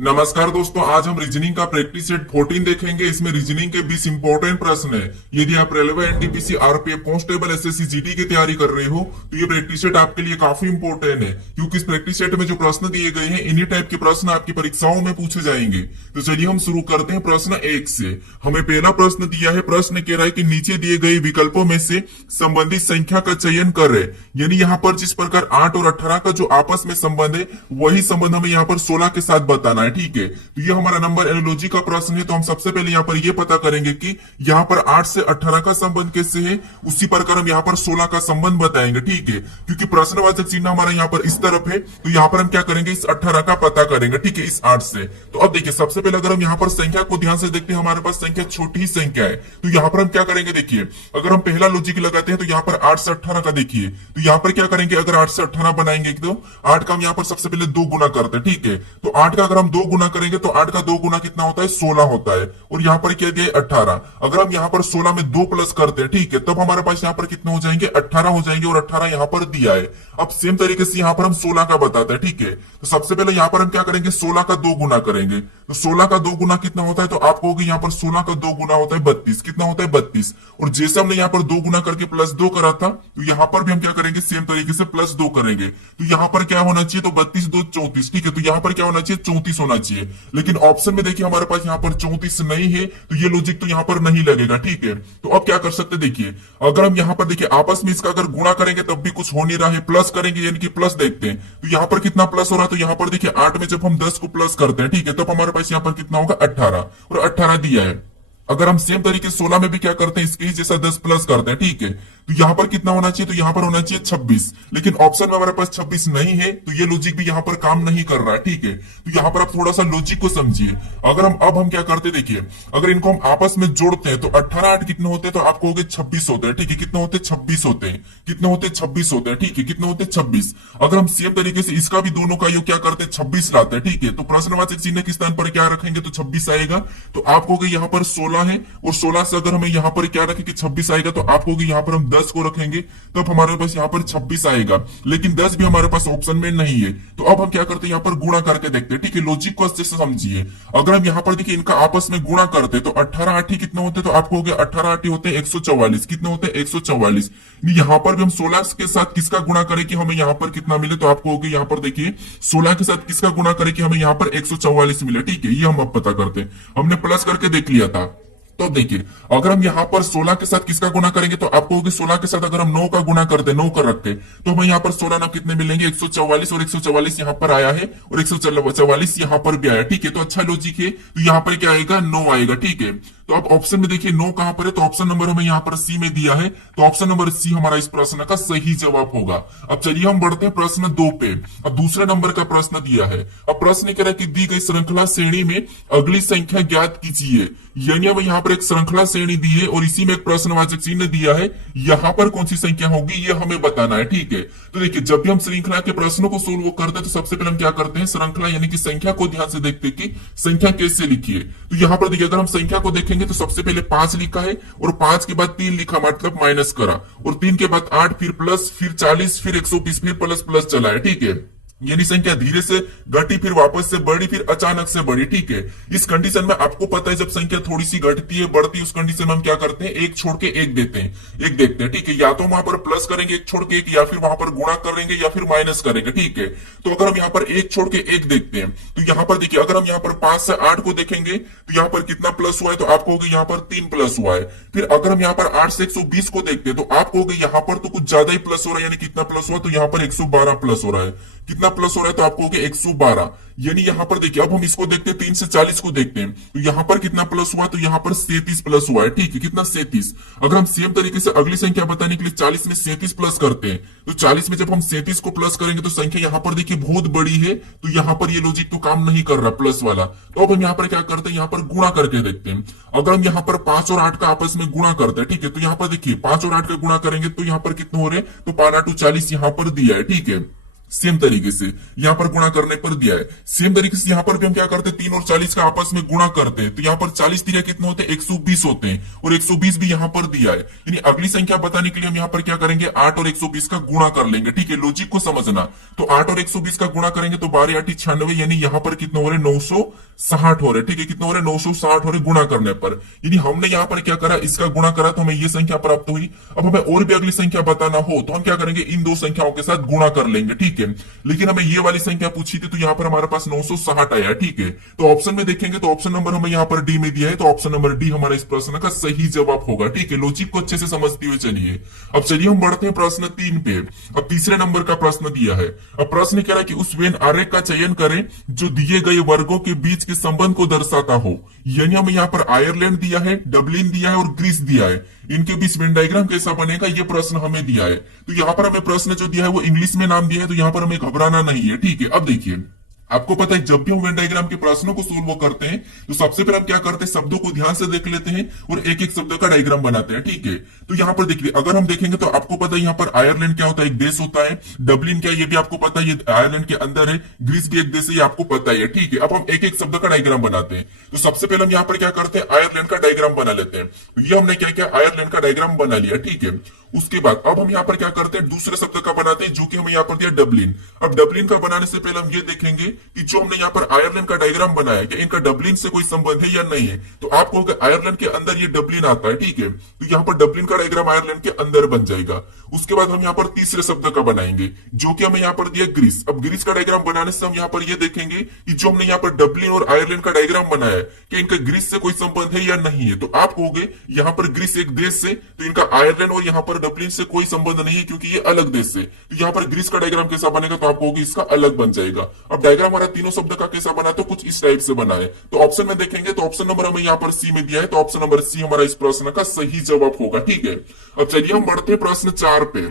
नमस्कार दोस्तों, आज हम रीजनिंग का प्रैक्टिस सेट 14 देखेंगे। इसमें रीजनिंग के 20 इंपॉर्टेंट प्रश्न है। यदि आप railway, NTPC, RPF, constable, SSC, GD की तैयारी कर रहे हो तो ये प्रैक्टिस सेट आपके लिए काफी इंपॉर्टेंट है, क्योंकि इस प्रैक्टिस सेट में जो प्रश्न दिए गए हैं इन्हीं टाइप के प्रश्न आपकी परीक्षाओं में पूछे जाएंगे। तो चलिए हम शुरू करते हैं प्रश्न 1 से। हमें पहला प्रश्न दिया है। प्रश्न कह रहा है कि नीचे दिए गए विकल्पों में से संबंधित संख्या का चयन करें। यानी यहाँ पर जिस प्रकार 8 और 18 का जो आपस में संबंध है वही संबंध हमें यहाँ पर 16 के साथ बताना है। ठीक है, तो ये हमारा नंबर एनालॉजी का प्रश्न है। तो हम सबसे पहले यहाँ पर ये पता करेंगे कि यहाँ पर 8 से 18 का संबंध कैसे है, उसी प्रकार हम यहाँ पर 16 का संबंध बताएंगे। ठीक है, क्योंकि प्रश्नवाचक चिन्ह हमारा यहाँ पर इस तरफ है, तो यहाँ पर हम क्या करेंगे, इस 18 का पता करेंगे। ठीक है, इस 8 से। तो अब देखिए, सबसे पहले अगर हम यहाँ पर संख्या को ध्यान से देखते हैं, हमारे पास संख्या छोटी ही संख्या है। तो यहाँ पर हम क्या करेंगे, देखिए अगर हम पहला लॉजिक लगाते हैं तो यहाँ पर 8 से 18 का देखिए, तो यहाँ पर क्या करेंगे, अगर 8 से 18 बनाएंगे तो 8 का हम यहाँ पर सबसे पहले 2 गुना करते हैं। ठीक है, तो 8 का अगर हम 2 गुना करेंगे तो 8 का 2 गुना कितना होता है, 16 होता है। और यहाँ पर क्या दिया है, 18। अगर हम यहाँ पर 16 में 2 प्लस करते हैं, ठीक है, तब हमारे पास यहाँ पर कितने हो जाएंगे, 18 हो जाएंगे। और 18 यहाँ पर दिया है। अब सेम तरीके से यहाँ पर हम 16 का बताते हैं। ठीक है, तो सबसे पहले यहाँ पर हम क्या करेंगे, 16 का 2 गुना करेंगे। तो 16 का 2 गुना कितना होता है, तो आप कहोगे यहाँ पर 16 का 2 गुना होता है 32। कितना होता है, 32। और जैसे हमने यहाँ पर 2 गुना करके प्लस 2 करा था, तो यहाँ पर भी हम क्या करेंगे, सेम तरीके से प्लस 2 करेंगे। तो यहाँ पर क्या होना चाहिए, तो 32 2 34। ठीक है, तो यहाँ पर क्या होना चाहिए, 34 होना चाहिए। लेकिन ऑप्शन में देखिए हमारे पास यहाँ पर 34 नहीं है, तो ये लॉजिक तो यहाँ पर नहीं लगेगा। ठीक है, तो अब क्या कर सकते, देखिए अगर हम यहाँ पर देखिए आपस में इसका अगर गुणा करेंगे तब भी कुछ हो नहीं रहा है, प्लस करेंगे यानी कि प्लस देखते हैं। तो यहाँ पर कितना प्लस हो रहा है, तो यहाँ पर देखिए 8 में जब हम 10 को प्लस करते हैं, ठीक है, तब हमारे पास यहाँ पर कितना होगा, 18। और 18 दिया है। अगर हम सेम तरीके 16 में भी क्या करते हैं, इसके ही जैसा 10 प्लस करते हैं। ठीक है, तो यहाँ पर कितना होना चाहिए, तो यहाँ पर होना चाहिए 26। लेकिन ऑप्शन में हमारे पास 26 नहीं है, तो ये लॉजिक भी यहाँ पर काम नहीं कर रहा है। ठीक है, तो यहाँ पर आप थोड़ा सा लॉजिक को समझिए। अगर हम क्या करते हैं, देखिए अगर इनको हम आपस में जोड़ते हैं तो 18 8 कितने होते हैं, तो आप कहोगे 26 होते हैं। ठीक है, कितने होते हैं, 26 होते हैं। कितने होते हैं, 26 होते हैं। ठीक है, कितने होते हैं, 26। अगर हम सेम तरीके से इसका भी दोनों का योग क्या करते हैं, 26 लाते हैं। ठीक है, तो प्रश्नवाचक चिन्ह के स्थान पर क्या रखेंगे, तो 26 आएगा। तो आप कहोगे यहाँ पर 16 है, और 16 से अगर हमें यहाँ पर क्या रखेंगे, 26 आएगा, तो आप कहोगे यहाँ पर हम 10 को रखेंगे, तब हमारे पास यहाँ पर 26 आएगा। लेकिन 10 भी हमारे पास ऑप्शन में नहीं है। तो अब हम क्या करते हैं, यहाँ पर गुणा करके देखते हैं। ठीक है, लॉजिक को अच्छे से समझिए। अगर हम यहाँ पर देखिए इनका आपस में गुणा करते हैं तो 18 8 कितने होते हैं, तो आपको हो गया 18 8 होते हैं 144। कितने होते हैं, 144। यहाँ पर भी हम 16 के साथ किसका गुणा करें कि हमें यहाँ पर कितना मिले, तो आपको हो गया यहाँ पर देखिए 16 के साथ किसका गुणा करें कि हमें यहाँ पर 144 मिले। ठीक है, ये हम अब पता करते हैं। हमने प्लस करके देख लिया था। तो देखिए अगर हम यहाँ पर 16 के साथ किसका गुना करेंगे, तो आपको होगी 16 के साथ अगर हम 9 का गुना करते, 9 कर रखते, तो हमें यहाँ पर 16 ना कितने मिलेंगे, 144। और 144 यहाँ पर आया है, और 144 यहाँ पर भी आया। ठीक है, तो अच्छा लॉजिक है। तो यहाँ पर क्या आएगा, 9 आएगा। ठीक है, तो अब ऑप्शन में देखिए 9 कहां पर है, तो ऑप्शन नंबर हमें यहाँ पर सी में दिया है। तो ऑप्शन नंबर सी हमारा इस प्रश्न का सही जवाब होगा। अब चलिए हम बढ़ते हैं प्रश्न 2 पे। अब दूसरे नंबर का प्रश्न दिया है। अब प्रश्न कह रहा है कि दी गई श्रृंखला श्रेणी में अगली संख्या ज्ञात कीजिए। यानी अब यहाँ पर एक श्रृंखला श्रेणी दी है और इसी में एक प्रश्नवाचक चिन्ह दिया है। यहाँ पर कौन सी संख्या होगी ये हमें बताना है। ठीक है, तो देखिए जब भी हम श्रृंखला के प्रश्नों को सोल्व करते हैं तो सबसे पहले हम क्या करते हैं, श्रृंखला यानी कि संख्या को ध्यान से देखते हैं कि संख्या कैसे लिखी है। तो यहाँ पर देखिए अगर हम संख्या को देखेंगे तो सबसे पहले 5 लिखा है, और 5 के बाद 3 लिखा, मतलब माइनस करा, और 3 के बाद 8, फिर प्लस, फिर 40, फिर 120, फिर प्लस प्लस चला है। ठीक है, यानी संख्या धीरे से घटी, फिर वापस से बढ़ी, फिर अचानक से बढ़ी। ठीक है, इस कंडीशन में आपको पता है जब संख्या थोड़ी सी घटती है, बढ़ती है, उस कंडीशन में हम क्या करते हैं, एक छोड़ के एक देते हैं, एक देखते हैं। ठीक है, या तो वहां पर प्लस करेंगे एक छोड़ के एक, या फिर वहां पर गुणा करेंगे, या फिर माइनस करेंगे। ठीक है, तो अगर हम यहाँ पर एक छोड़ के एक देखते हैं तो यहाँ पर देखिए अगर हम यहाँ पर 5 से 8 को देखेंगे तो यहाँ पर कितना प्लस हुआ है, तो आप कहोगे यहाँ पर 3 प्लस हुआ है। फिर अगर हम यहाँ पर 8 से 120 को देखते हैं तो आप कहोगे यहाँ पर तो कुछ ज्यादा ही प्लस हो रहा है, यानी कितना प्लस हुआ, तो यहाँ पर 112 प्लस हो रहा है। कितना प्लस हो रहा है, तो आपको 112। यानी यहाँ पर देखिए अब हम इसको देखते हैं, 3 से 40 को देखते हैं तो यहाँ पर कितना प्लस हुआ, तो यहाँ पर 37 प्लस हुआ है। ठीक है, कितना, 37। अगर हम सेम तरीके से अगली संख्या बताने के लिए 40 में 37 प्लस करते हैं तो 40 में जब हम 37 को प्लस करेंगे तो संख्या यहाँ पर देखिए बहुत बड़ी है, तो यहाँ पर ये लॉजिक तो काम नहीं कर रहा प्लस वाला। तो अब हम यहाँ पर क्या करते हैं, यहाँ पर गुणा करके देखते हैं। अगर हम यहाँ पर 5 और 8 का आपस में गुणा करते हैं, ठीक है, तो यहाँ पर देखिए 5 और 8 का गुणा करेंगे तो यहाँ पर कितने हो रहे हैं, तो 5 8 40 यहाँ पर दिया है। ठीक है, सेम तरीके से यहाँ पर गुणा करने पर दिया है। सेम तरीके से यहाँ पर भी हम क्या करते हैं, 3 और 40 का आपस में गुणा करते हैं, तो यहाँ पर 40 तिरिया कितने होते हैं, 120 होते हैं, और 120 भी यहाँ पर दिया है। यानी अगली संख्या बताने के लिए हम यहाँ पर क्या करेंगे, 8 और 120 का गुणा कर लेंगे। ठीक है, लॉजिक को समझना। तो 8 और 120 का गुणा करेंगे तो 12 8 96, यानी यहाँ पर कितने हो रहे, 960 हो रहे। ठीक है, कितने हो रहे, 960 हो रहे गुणा करने पर। यानी हमने यहाँ पर क्या करा, इसका गुणा करा तो हमें ये संख्या प्राप्त हुई। अब हमें और भी अगली संख्या बताना हो तो हम क्या करेंगे, इन दो संख्याओं के साथ गुणा कर लेंगे। ठीक है, लेकिन हमें ये वाली संख्या पूछी थी तो यहाँ पर हमारे पास 960 आया। ठीक है, तो ऑप्शन में देखेंगे तो ऑप्शन नंबर हमें यहाँ पर डी में दिया है, तो ऑप्शन नंबर डी हमारा इस प्रश्न का सही जवाब होगा। ठीक है, लॉजिक को अच्छे से समझते हुए चलिए। अब चलिए हम बढ़ते हैं प्रश्न 3 पे। अब तीसरे नंबर का प्रश्न दिया है। अब प्रश्न कह रहा है कि उस वेन आरेख का चयन करें जो दिए गए वर्गों के बीच के संबंध को दर्शाता हो। यानी हमें यहाँ पर आयरलैंड दिया है, डबलिन दिया है और ग्रीस दिया है, इनके बीच वेन डायग्राम कैसा बनेगा ये प्रश्न हमें दिया है। तो यहाँ पर हमें प्रश्न जो दिया है वो इंग्लिश में नाम दिया है, तो यहाँ पर हमें घबराना नहीं है। ठीक है, अब देखिए, आपको पता है जब भी हम वेन डायग्राम के प्रश्नों को सोल्व करते हैं तो सबसे पहले हम क्या करते हैं, शब्दों को ध्यान से देख लेते हैं और एक एक शब्द का डायग्राम बनाते हैं। ठीक है, तो यहाँ पर देखिए, अगर हम देखेंगे तो आपको पता है यहाँ पर आयरलैंड क्या होता है, एक देश होता है। डबलिन क्या, ये भी आपको पता है, ये आयरलैंड के अंदर है। ग्रीस भी एक देश है, ये आपको पता है। ठीक है, अब हम एक एक शब्द का डायग्राम बनाते हैं। तो सबसे पहले हम यहाँ पर क्या करते हैं, आयरलैंड का डायग्राम बना लेते हैं। तो ये हमने क्या किया, आयरलैंड का डायग्राम बना लिया। ठीक है, उसके बाद अब हम यहाँ पर क्या करते हैं, दूसरे शब्द का बनाते हैं, जो कि हमें यहाँ पर दिया डबलिन। अब डबलिन का बनाने से पहले हम ये देखेंगे कि जो हमने यहाँ पर आयरलैंड का डायग्राम बनाया कि इनका डबलिन से कोई संबंध है या नहीं है। तो आप कहोगे आयरलैंड के अंदर ये डबलिन आता है। ठीक है, तो यहाँ पर डबलिन का डायग्राम आयरलैंड के अंदर बन जाएगा। उसके बाद हम यहाँ पर तीसरे शब्द का बनाएंगे, जो कि हमें यहाँ पर दिया ग्रीस। अब ग्रीस का डायग्राम बनाने से हम यहाँ पर ये देखेंगे कि जो हमने यहाँ पर डबलिन और आयरलैंड का डायग्राम बनाया है कि इनका ग्रीस से कोई संबंध है या नहीं है। तो आप कहोगे यहाँ पर ग्रीस एक देश से, तो इनका आयरलैंड और यहाँ पर डबलिन से कोई संबंध नहीं है क्योंकि ये अलग देश से। तो यहाँ पर ग्रीस का डायग्राम कैसा बनेगा, तो आप कहोगे इसका अलग बन जाएगा। अब डायग्राम हमारा तीनों शब्द का कैसा बना, तो कुछ इस टाइप से बना है। तो ऑप्शन में देखेंगे तो ऑप्शन नंबर हमें यहाँ पर सी में दिया है, तो ऑप्शन नंबर सी हमारा इस प्रश्न का सही जवाब होगा। ठीक है, अब चलिए हम बढ़ते हैं प्रश्न 4 पे।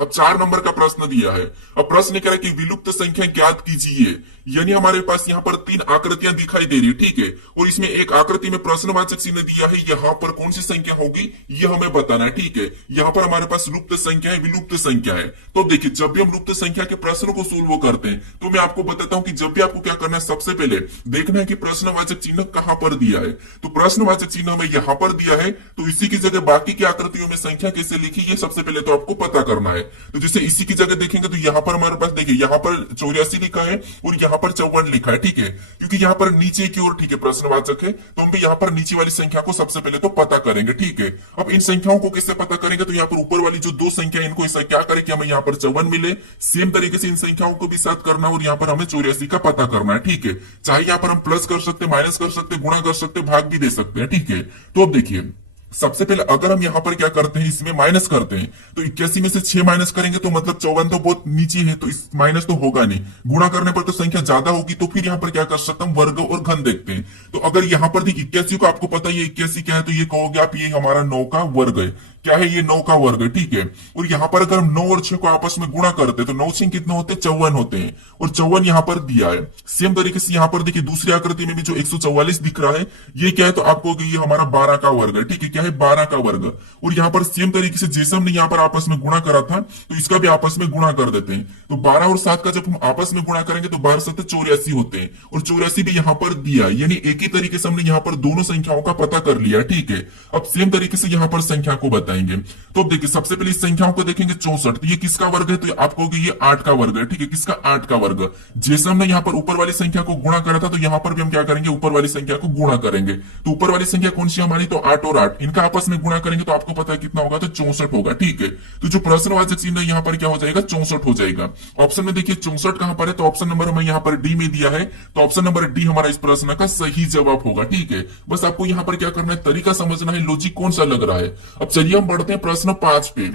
अब 4 नंबर का प्रश्न दिया है। अब प्रश्न कह रहा है कि विलुप्त संख्या ज्ञात कीजिए। यानी हमारे पास यहाँ पर 3 आकृतियां दिखाई दे रही है। ठीक है, और इसमें एक आकृति में प्रश्नवाचक चिन्ह दिया है, यहाँ पर कौन सी संख्या होगी ये हमें बताना है। ठीक है, यहाँ पर हमारे पास लुप्त संख्या है, विलुप्त संख्या है। तो देखिए, जब भी हम लुप्त संख्या के प्रश्नों को सोल्व करते हैं तो मैं आपको बताता हूं कि जब भी आपको क्या करना है, सबसे पहले देखना है कि प्रश्नवाचक चिन्ह कहां पर दिया है। तो प्रश्नवाचक चिन्ह हमें यहाँ पर दिया है, तो इसी की जगह बाकी की आकृतियों में संख्या कैसे लिखी ये सबसे पहले तो आपको पता करना है। तो जैसे इसी की जगह देखेंगे तो यहाँ पर हमारे पास देखिए, यहाँ पर 84 लिखा है और यहाँ पर 54 लिखा है। ठीक है, क्योंकि यहाँ पर नीचे की ओर, ठीक है, प्रश्नवाचक है, तो हम भी यहाँ पर नीचे वाली संख्या को सबसे पहले तो पता करेंगे। ठीक है, अब इन संख्याओं को कैसे पता करेंगे, तो यहाँ पर ऊपर वाली जो 2 संख्या इनको ऐसा क्या करें कि हमें यहाँ पर 54 मिले। सेम तरीके से इन संख्याओं को भी साथ करना और यहाँ पर हमें 84 का पता करना है। ठीक है, चाहे यहाँ पर हम प्लस कर सकते, माइनस कर सकते, गुणा कर सकते, भाग भी दे सकते हैं। ठीक है, तो अब देखिए, सबसे पहले अगर हम यहाँ पर क्या करते हैं, इसमें माइनस करते हैं, तो 81 में से 6 माइनस करेंगे तो मतलब 54 तो बहुत नीचे है, तो इस माइनस तो होगा नहीं। गुणा करने पर तो संख्या ज्यादा होगी, तो फिर यहाँ पर क्या कर सकते हैं, वर्ग और घन देखते हैं। तो अगर यहाँ पर 81 को आपको पता है 81 क्या है, तो ये कहोगे आप ये हमारा 9 का वर्ग है। क्या है, ये 9 का वर्ग है। ठीक है, और यहाँ पर अगर हम 9 और 6 को आपस में गुणा करते तो 9 6 कितने होते हैं, 54 होते हैं, और 54 यहाँ पर दिया है। सेम तरीके से यहाँ पर देखिए, दूसरी आकृति में भी जो 144 दिख रहा है ये क्या है, तो आपको ये हमारा 12 का वर्ग है। ठीक है, क्या है, 12 का वर्ग। और यहाँ पर सेम तरीके से जैसे हमने यहाँ पर आपस में गुणा करा था तो इसका भी आपस में गुणा कर देते हैं। तो 12 और 7 का जब हम आपस में गुणा करेंगे तो 12 7 84 होते हैं, और 84 भी यहाँ पर दिया, यानी एक ही तरीके से हमने यहाँ पर दोनों संख्याओं का पता कर लिया। ठीक है, अब सेम तरीके से यहाँ पर संख्या को बताएंगे। तो अब देखिए, सबसे पहले इस संख्याओं को देखेंगे 64, तो ये किसका वर्ग है, तो आप कहोगे ये 8 का वर्ग है। ठीक है, किसका, 8 का वर्ग। जैसे हमने यहाँ पर ऊपर वाली संख्या को गुणा करा था तो यहाँ पर भी हम क्या करेंगे, ऊपर वाली संख्या को गुणा करेंगे। तो ऊपर वाली संख्या कौन सी हमारी, तो 8 और 8 इनका आपस में गुणा करेंगे तो आपको पता है कितना होगा, तो 64 होगा। ठीक है, तो जो प्रश्नवाचक चिन्ह यहाँ पर क्या हो जाएगा, 64 हो जाएगा। ऑप्शन में देखिए 64 कहां पर है, तो ऑप्शन नंबर हमें यहाँ पर डी में दिया है, तो ऑप्शन नंबर डी हमारा इस प्रश्न का सही जवाब होगा। ठीक है, बस आपको यहाँ पर क्या करना है, तरीका समझना है, लॉजिक कौन सा लग रहा है। अब चलिए हम बढ़ते हैं प्रश्न 5 पे।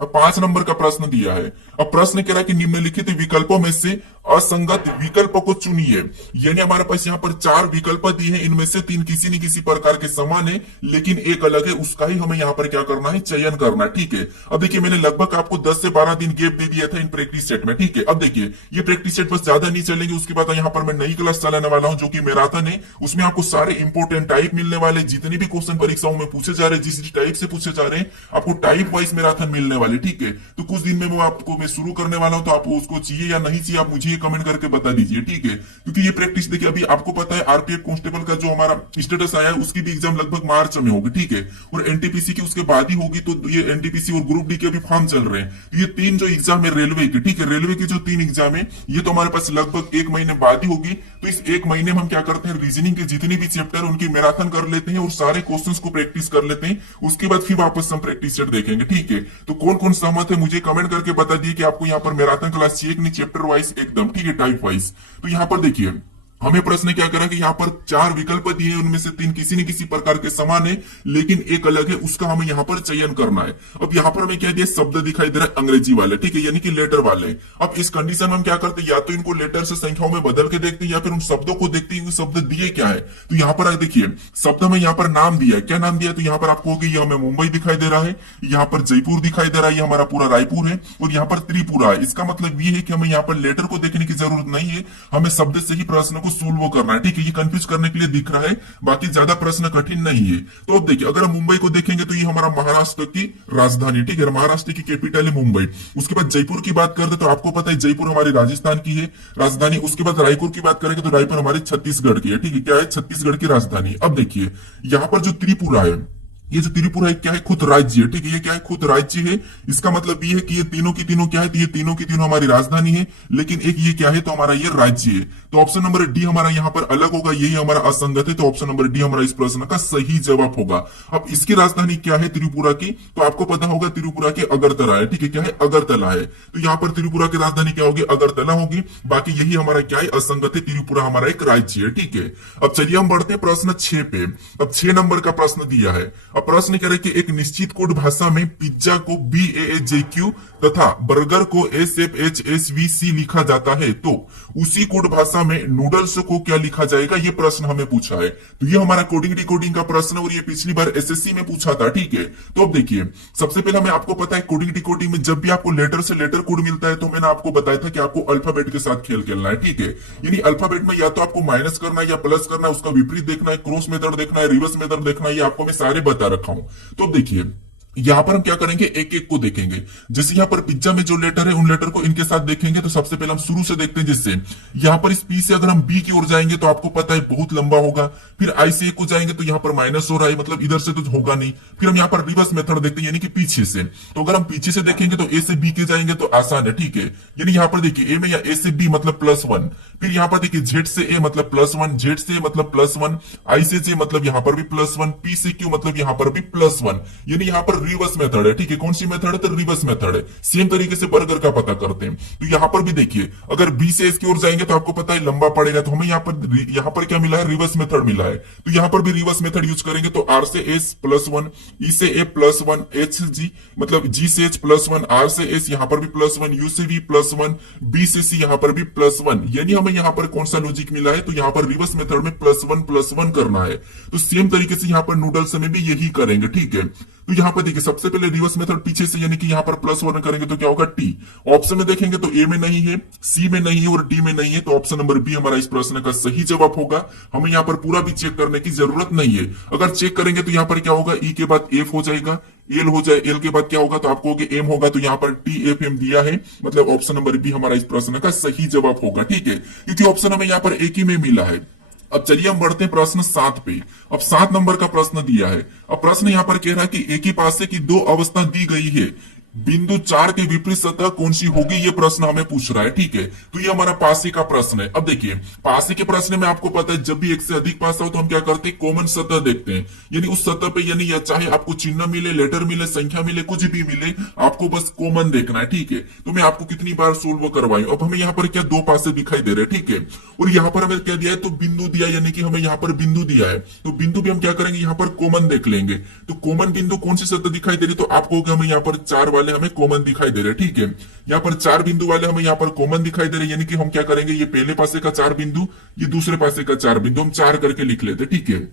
अब 5 नंबर का प्रश्न दिया है। अब प्रश्न कह रहा है कि निम्नलिखित विकल्पों में से असंगत विकल्प को चुनिए। यानी हमारे पास यहाँ पर 4 विकल्प दिए हैं, इनमें से 3 किसी न किसी प्रकार के समान है लेकिन एक अलग है, उसका ही हमें यहाँ पर क्या करना है, चयन करना है। ठीक है, अब देखिए मैंने लगभग आपको 10 से 12 दिन गैप दे दिया था इन प्रैक्टिस सेट में। ठीक है, अब देखिए ये प्रैक्टिस सेट बस ज्यादा नहीं चलेंगे, उसके बाद यहाँ पर मैं नई क्लास चलाने वाला हूँ जो कि मैराथन है। उसमें आपको सारे इंपोर्टेंट टाइप मिलने वाले, जितने भी क्वेश्चन परीक्षाओं में पूछे जा रहे हैं, जिस टाइप से पूछे जा रहे हैं, आपको टाइप वाइज मैराथन मिलने वाले। ठीक है, तो कुछ दिन में वो आपको मैं शुरू करने वाला हूं, तो आपको उसको चाहिए या नहीं चाहिए आप मुझे कमेंट करके बता दीजिए। ठीक है, क्योंकि ये प्रैक्टिस देखिए अभी आपको पता है आरपीएफ कांस्टेबल का जो हमारा स्टेटस आया है उसकी भी एग्जाम लगभग मार्च में होगी। ठीक है, और एनटीपीसी की उसके बाद ही होगी, तो ये एनटीपीसी और ग्रुप डी के भी फॉर्म चल रहे हैं। तो ये 3 जो एग्जाम है रेलवे के, ठीक है, रेलवे की जो 3 एग्जाम है ये तो हमारे पास लगभग 1 महीने बाद ही होगी। तो इस 1 महीने में हम क्या करते हैं, रीजनिंग के जितने भी चैप्टर उनकी मैराथन कर लेते हैं और सारे क्वेश्चंस को प्रैक्टिस कर लेते हैं। उसके बाद फिर वापस हम प्रैक्टिस सेट देखेंगे। ठीक है, तो कौन कौन सहमत है मुझे कमेंट करके बता दिए कि आपको यहाँ पर मैराथन क्लास चाहिए कि नहीं, चैप्टर वाइज एकदम। ठीक है, टाइप वाइज। तो यहाँ पर देखिए हमें प्रश्न क्या करा कि यहाँ पर 4 विकल्प दिए हैं, उनमें से 3 किसी न किसी प्रकार के समान है लेकिन एक अलग है, उसका हमें यहाँ पर चयन करना है। अब यहाँ पर हमें क्या दिया, शब्द दिखाई दे रहा है अंग्रेजी वाले, ठीक है, यानी कि लेटर वाले। अब इस कंडीशन में हम क्या करते हैं, या तो इनको लेटर से संख्याओं में बदल के देखते हैं या फिर उन शब्दों को देखते हैं शब्द दिए क्या है। तो यहाँ पर देखिए शब्द में यहाँ पर नाम दिया है, क्या नाम दिया है, तो यहाँ पर आपको होगी, ये हमें मुंबई दिखाई दे रहा है, यहाँ पर जयपुर दिखाई दे रहा है, ये हमारा पूरा रायपुर है, और यहाँ पर त्रिपुरा है। इसका मतलब ये है कि हमें यहाँ पर लेटर को देखने की जरूरत नहीं है, हमें शब्द से ही प्रश्न को सोल्व करना है। ठीक है, ये कंफ्यूज करने के लिए दिख रहा है, बाकी ज्यादा प्रश्न कठिन नहीं है। तो अब देखिए अगर हम मुंबई को देखेंगे तो ये हमारा महाराष्ट्र की राजधानी, ठीक है, महाराष्ट्र की कैपिटल है मुंबई। उसके बाद जयपुर की बात करते तो आपको पता है जयपुर हमारी राजस्थान की है राजधानी। उसके बाद रायपुर की बात करेंगे तो रायपुर हमारी छत्तीसगढ़ की है। ठीक है, क्या है, छत्तीसगढ़ की राजधानी। अब देखिए यहाँ पर जो त्रिपुरा है, ये जो त्रिपुरा है क्या है, खुद राज्य है। ठीक है, ये क्या है, खुद राज्य है। इसका मतलब ये है कि ये तीनों की तीनों क्या है, तो ये तीनों की तीनों हमारी राजधानी है, लेकिन एक ये क्या है, तो हमारा ये राज्य है। तो ऑप्शन नंबर डी हमारा यहाँ पर अलग होगा, यही हमारा असंगत है। तो ऑप्शन नंबर डी हमारा इस प्रश्न का सही जवाब होगा। अब इसकी राजधानी क्या है त्रिपुरा की, तो आपको पता होगा त्रिपुरा के अगरतला है। ठीक है, क्या है, अगरतला है। तो यहाँ पर त्रिपुरा की राजधानी क्या होगी, अगरतला होगी। बाकी यही हमारा क्या है, असंगत है, त्रिपुरा हमारा एक राज्य है। ठीक है, अब चलिए हम बढ़ते हैं प्रश्न 6 पे। अब 6 नंबर का प्रश्न दिया है। अब प्रश्न कह रहे कि एक निश्चित कोड भाषा में पिज्जा को BAAJQ तथा बर्गर को SFHSVC लिखा जाता है, तो उसी कोड भाषा में नूडल्स को क्या लिखा जाएगा, ये प्रश्न हमें पूछा है। तो ये हमारा कोडिंग डिकोडिंग का प्रश्न और ये पिछली बार SSC में पूछा था। ठीक है, तो अब देखिए सबसे पहले हमें आपको पता है कोडिंग डिकोडिंग में जब भी आपको लेटर से लेटर कोड मिलता है तो मैंने आपको बताया था कि आपको अल्फाबेट के साथ खेल खेलना है। ठीक है, यानी अल्फाबेट में या तो आपको माइनस करना है या प्लस करना है, उसका विपरीत देखना है, क्रॉस मेथड देखना है, रिवर्स मेथड देखना है, ये आपको मैं सारे बता रखा हूं। तो देखिए यहां पर हम क्या करेंगे, एक एक को देखेंगे। जैसे यहाँ पर पिज्जा में जो लेटर है उन लेटर को इनके साथ देखेंगे। तो सबसे पहले हम शुरू से देखते हैं, जिससे यहाँ पर इस पी से अगर हम बी की ओर जाएंगे तो आपको पता है बहुत लंबा होगा। फिर आई से ए को जाएंगे तो यहाँ पर माइनस हो रहा है, मतलब इधर से तो होगा नहीं। फिर हम यहाँ पर रिवर्स मेथड देखते हैं, यानी कि पीछे से। तो अगर हम पीछे से देखेंगे तो ए से बी के जाएंगे तो आसान है। ठीक है, यानी यहाँ पर देखिए ए में या ए से बी मतलब +1। फिर यहाँ पर देखिए जेड से ए मतलब +1, जेड से मतलब +1, आई से जे मतलब यहाँ पर भी +1, पी से क्यू मतलब यहाँ पर भी +1, यानी यहाँ पर रिवर्स मेथड है। ठीक है, कौन सी मेथड है, तो रिवर्स मेथड है। सेम तरीके से बर्गर का पता करते हैं। तो यहाँ पर भी देखिए अगर बी से एस की ओर जाएंगे तो आपको पता है लंबा पड़ेगा, तो हमें यहाँ पर क्या मिला है, रिवर्स मेथड मिला है। तो यहाँ पर भी रिवर्स मेथड यूज करेंगे तो आर से एस +1, ई से ए +1, एच जी मतलब जी से एच +1, आर से एस यहाँ पर भी +1, यू से भी +1, बी से सी यहाँ पर भी +1, यानी हमें यहाँ पर कौन सा लॉजिक मिला है, तो यहाँ पर रिवर्स मेथड में +1 करना है। तो सेम तरीके से यहाँ पर नूडल्स में भी यही करेंगे। ठीक है, तो यहाँ पर देखिए सबसे पहले रिवर्स मेथड पीछे से, यानी कि यहाँ पर +1 करेंगे तो क्या होगा, टी। ऑप्शन में देखेंगे तो ए में नहीं है, सी में नहीं है और डी में नहीं है, तो ऑप्शन नंबर बी हमारा इस प्रश्न का सही जवाब होगा। हमें यहाँ पर पूरा भी चेक करने की जरूरत नहीं है। अगर चेक करेंगे तो यहाँ पर क्या होगा, ई के बाद एफ हो जाएगा, एल हो जाए, एल के बाद क्या होगा, तो आपको एम होगा। तो यहाँ पर TFM दिया है, मतलब ऑप्शन नंबर बी हमारा इस प्रश्न का सही जवाब होगा। ठीक है, क्योंकि ऑप्शन हमें यहाँ पर एक ही में मिला है। अब चलिए हम बढ़ते हैं प्रश्न 7 पे। अब 7 नंबर का प्रश्न दिया है। अब प्रश्न यहाँ पर कह रहा है कि एक ही पासे की 2 अवस्था दी गई है, बिंदु 4 के विपरीत सतह कौन सी होगी, ये प्रश्न हमें पूछ रहा है। ठीक है, तो ये हमारा पासे का प्रश्न है। अब देखिए पासे के प्रश्न में आपको पता है जब भी एक से अधिक पासा हो तो हम क्या करते हैं, कॉमन सतह देखते हैं। यानी उस सतह पे, यानी या चाहे आपको चिन्ह मिले, लेटर मिले, संख्या मिले, कुछ भी मिले, आपको बस कॉमन देखना है। ठीक है, तो मैं आपको कितनी बार सोल्व करवाई। अब हमें यहाँ पर क्या 2 पासे दिखाई दे रहे हैं। ठीक है, और यहाँ पर हमें क्या दिया है, तो बिंदु दिया, यानी कि हमें यहाँ पर बिंदु दिया है। तो बिंदु भी हम क्या करेंगे, यहाँ पर कॉमन देख लेंगे। तो कॉमन बिंदु कौन सी सतह दिखाई दे रही, तो आपको हमें यहाँ पर 4 वाली वाले हमें कॉमन दिखाई दे रहे हैं, ठीक है। यहाँ पर 4 बिंदु वाले हमें यहाँ पर कॉमन दिखाई दे रहे हैं, यानी कि हम क्या करेंगे, ये पहले पासे का 4 बिंदु, ये दूसरे पासे का 4 बिंदु, हम 4 करके लिख लेते, ठीक है।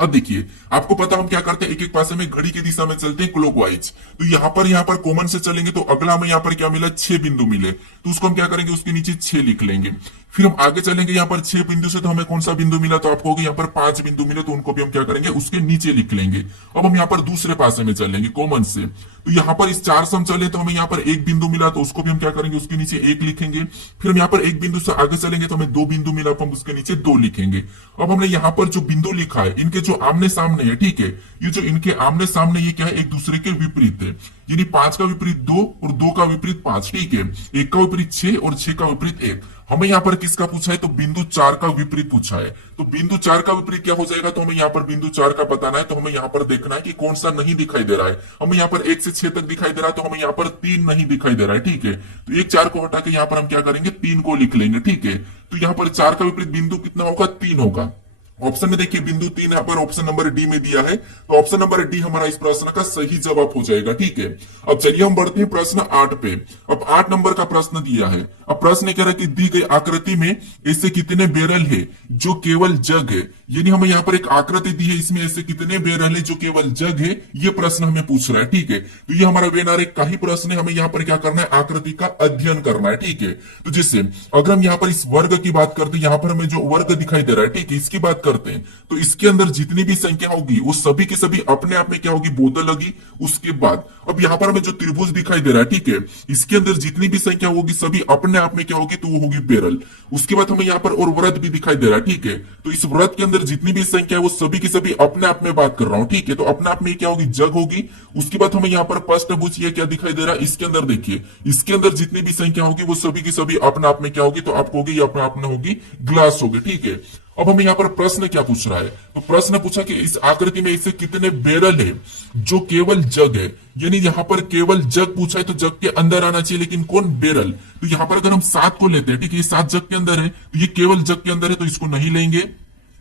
अब देखिए, आपको पता हम क्या करते हैं, एक एक पासे में घड़ी की दिशा में चलते हैं क्लॉकवाइज। तो यहाँ पर कॉमन से चलेंगे तो अगला हमें यहाँ पर क्या मिला, 6 बिंदु मिले, तो उसको हम क्या करेंगे, उसके नीचे 6 लिख लेंगे। फिर हम आगे चलेंगे, यहाँ पर 6 बिंदु से तो हमें कौन सा बिंदु मिला, तो आपको यहाँ पर 5 बिंदु मिले, तो उनको भी हम क्या करेंगे, उसके नीचे लिख लेंगे। अब हम यहाँ पर दूसरे पासे में चलेंगे कॉमन से, तो यहाँ पर इस 4 से हम चले तो हमें यहाँ पर 1 बिंदु मिला, तो उसको भी हम क्या करेंगे, उसके नीचे 1 लिखेंगे। फिर हम यहाँ पर 1 बिंदु से आगे चलेंगे तो हमें 2 बिंदु मिला, तो हम उसके नीचे 2 लिखेंगे। अब हमने यहाँ पर जो बिंदु लिखा है, इनके जो आमने सामने है, ठीक है, ये जो इनके आमने सामने ये क्या है, एक दूसरे के विपरीत है, यानी 5 का विपरीत 2 और 2 का विपरीत 5, ठीक है। 1 का विपरीत 6 और 6 का विपरीत 1। हमें यहाँ पर किसका पूछा है, तो बिंदु 4 का विपरीत पूछा है। तो बिंदु 4 का विपरीत क्या हो जाएगा, तो हमें यहाँ पर बिंदु 4 का बताना है, तो हमें यहाँ पर देखना है कि कौन सा नहीं दिखाई दे रहा है। हमें यहाँ पर 1 से 6 तक दिखाई दे रहा है, तो हमें यहाँ पर 3 नहीं दिखाई दे रहा है, ठीक है। तो 1 4 को हटा के यहाँ पर हम क्या करेंगे, 3 को लिख लेंगे, ठीक है। तो यहाँ पर 4 का विपरीत बिंदु कितना होगा, 3 होगा। ऑप्शन में देखिए बिंदु 3 यहाँ पर ऑप्शन नंबर डी में दिया है, तो ऑप्शन नंबर डी हमारा इस प्रश्न का सही जवाब हो जाएगा, ठीक है। अब चलिए हम बढ़ते हैं प्रश्न 8 पे। अब 8 नंबर का प्रश्न दिया है। अब प्रश्न कह रहा है कि दी गई आकृति में ऐसे कितने बैरल है जो केवल जग है, यानी हमें यहाँ पर एक आकृति दी है, इसमें ऐसे कितने बैरल है जो केवल जग है, ये प्रश्न हमें पूछ रहा है, ठीक है। तो ये हमारा वेनारे का ही प्रश्न है, हमें यहाँ पर क्या करना है, आकृति का अध्ययन करना है, ठीक है। तो जैसे अगर हम यहाँ पर इस वर्ग की बात करते हैं, यहाँ पर हमें जो वर्ग दिखाई दे रहा है, ठीक है, इसकी बात करते हैं, तो इसके अंदर जितनी भी संख्या होगी वो सभी की सभी अपने आप में क्या होगी, बोतल होगी। उसके बाद अब यहाँ पर हमें जो त्रिभुज दिखाई दे रहा है, ठीक है, इसके अंदर जितनी भी संख्या होगी सभी अपने आप में क्या होगी, तो वो होगी बैरल। उसके बाद हमें यहाँ पर और व्रत भी दिखाई दे रहा है, ठीक है। तो इस व्रत के अंदर जितनी भी संख्या है वो सभी की सभी अपने आप में बात कर रहा हूँ, ठीक है। तो अपने आप में क्या होगी, जग होगी। उसके बाद हमें यहाँ पर पष्टभुज ये क्या दिखाई दे रहा है, इसके अंदर देखिए, इसके अंदर जितनी भी संख्या होगी वो सभी की सभी अपने आप में क्या होगी, तो आपको होगी, अपने आप में होगी, ग्लास होगी, ठीक है। अब हमें यहाँ पर प्रश्न क्या पूछ रहा है, तो प्रश्न पूछा कि इस आकृति में ऐसे कितने बैरल है जो केवल जग है, यानी यहाँ पर केवल जग पूछा है, तो जग के अंदर आना चाहिए, लेकिन कौन, बैरल। तो यहाँ पर अगर हम 7 को लेते हैं, ठीक है, ये 7 जग के अंदर है, तो ये केवल जग के अंदर है, तो इसको नहीं लेंगे।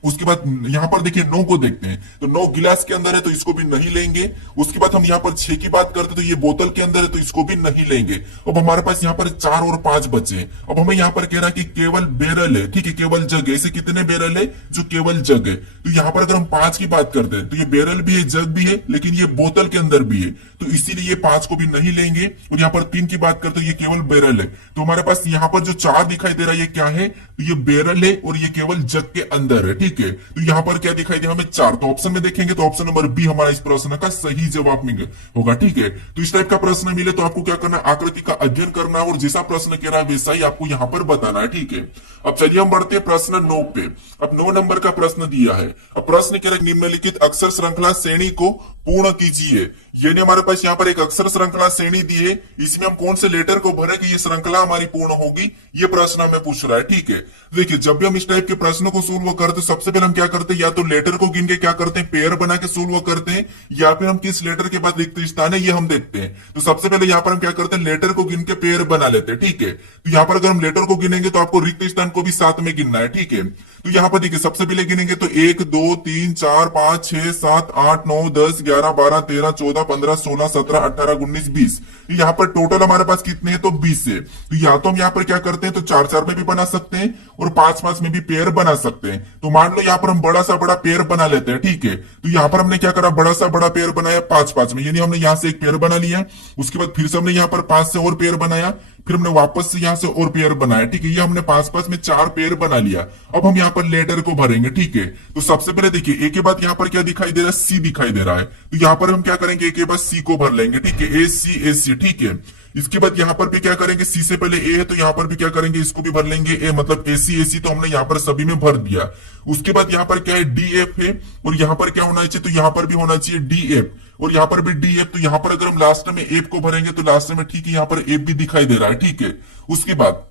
उसके बाद यहाँ पर देखिए 9 को देखते हैं, तो 9 गिलास के अंदर है, तो इसको भी नहीं लेंगे। उसके बाद हम यहाँ पर 6 की बात करते हैं, तो ये बोतल के अंदर है, तो इसको भी नहीं लेंगे। अब हमारे पास यहाँ पर 4 और 5 बचे। अब हमें यहाँ पर कह रहा है कि केवल बैरल है, ठीक है, केवल जग है, ऐसे कितने बैरल है जो केवल जग है। तो यहाँ पर अगर हम 5 की बात करते हैं, तो ये बैरल भी है, जग भी है, लेकिन ये बोतल के अंदर भी है, तो इसीलिए ये 5 को भी नहीं लेंगे। और यहाँ पर 3 की बात करते हैं, ये केवल बैरल है, तो हमारे पास यहाँ पर जो 4 दिखाई दे रहा है, ये क्या है, तो ये बैरल है और ये केवल जग के अंदर है, ठीक है। तो यहाँ पर क्या दिखाई दे, हमें 4, तो ऑप्शन में देखेंगे तो ऑप्शन नंबर बी हमारा इस प्रश्न का सही जवाब होगा, ठीक है। तो इस टाइप का प्रश्न मिले तो आपको क्या करना है, आकृति का अध्ययन करना है, और जैसा प्रश्न कह रहा है वैसा ही आपको यहाँ पर बताना है, ठीक है। अब चलिए हम बढ़ते हैं प्रश्न 9 पे। अब 9 नंबर का प्रश्न दिया है। अब प्रश्न कह रहा है निम्नलिखित अक्षर श्रृंखला श्रेणी को पूर्ण कीजिए, यानी हमारे पास यहाँ पर एक अक्षर श्रृंखला श्रेणी दी है, इसमें हम कौन से लेटर को भरे कि ये श्रृंखला हमारी पूर्ण होगी, ये प्रश्न हमें पूछ रहा है, ठीक है। देखिए जब भी हम इस टाइप के प्रश्नों को सोल्व करते हैं, सबसे पहले हम क्या करते हैं, या तो लेटर को गिन के क्या करते हैं, पेयर बना के सोल्व करते हैं, या फिर हम किस लेटर के बाद रिक्त स्थान है ये हम देखते हैं। तो सबसे पहले यहाँ पर हम क्या करते हैं, लेटर को गिन के पेयर बना लेते हैं, ठीक है। तो यहाँ पर अगर हम लेटर को गिनेंगे तो आपको रिक्त स्थान को भी साथ में गिनना है, ठीक है। तो यहाँ पर देखिए सबसे पहले गिनेंगे तो 1 2 3 4 5 6 7 8 9 10 11 12 13 14 15 16 17 18 19 20। यहाँ पर टोटल हमारे पास कितने हैं, तो 20 है। तो या तो हम यहाँ पर क्या करते हैं, तो 4 4 में भी बना सकते हैं और 5 5 में भी पेयर बना सकते हैं। तो मान लो यहाँ पर हम बड़ा सा बड़ा पेयर बना लेते हैं, ठीक है। तो यहाँ पर हमने क्या करा, बड़ा सा बड़ा पेयर बनाया 5 5 में, यानी हमने यहाँ से एक पेयर बना लिया। उसके बाद फिर से हमने यहाँ पर 5 से और पेयर बनाया, फिर हमने वापस से यहाँ से और पेयर बनाया, ठीक है। ये हमने 5 5 में 4 पेयर बना लिया। अब हम यहाँ पर लेटर को भरेंगे, ठीक है। तो सबसे पहले देखिए ए के बाद यहाँ पर क्या दिखाई दे रहा है, सी दिखाई दे रहा है। तो यहाँ पर हम क्या करेंगे, ए के बाद सी को भर लेंगे, ठीक है, ए सी, ठीक है। इसके बाद यहाँ पर भी क्या करेंगे, सी से पहले ए है तो यहाँ पर भी क्या करेंगे, इसको भी भर लेंगे ए, मतलब एसी, तो हमने यहाँ पर सभी में भर दिया। उसके बाद यहाँ पर क्या है, डी एफ है, और यहाँ पर क्या होना चाहिए, तो यहाँ पर भी होना चाहिए डी एफ, और यहाँ पर भी डी एफ। तो यहाँ पर अगर हम लास्ट में एफ को भरेंगे तो लास्ट में ठीक है यहाँ पर एफ भी दिखाई दे रहा है, ठीक है। उसके बाद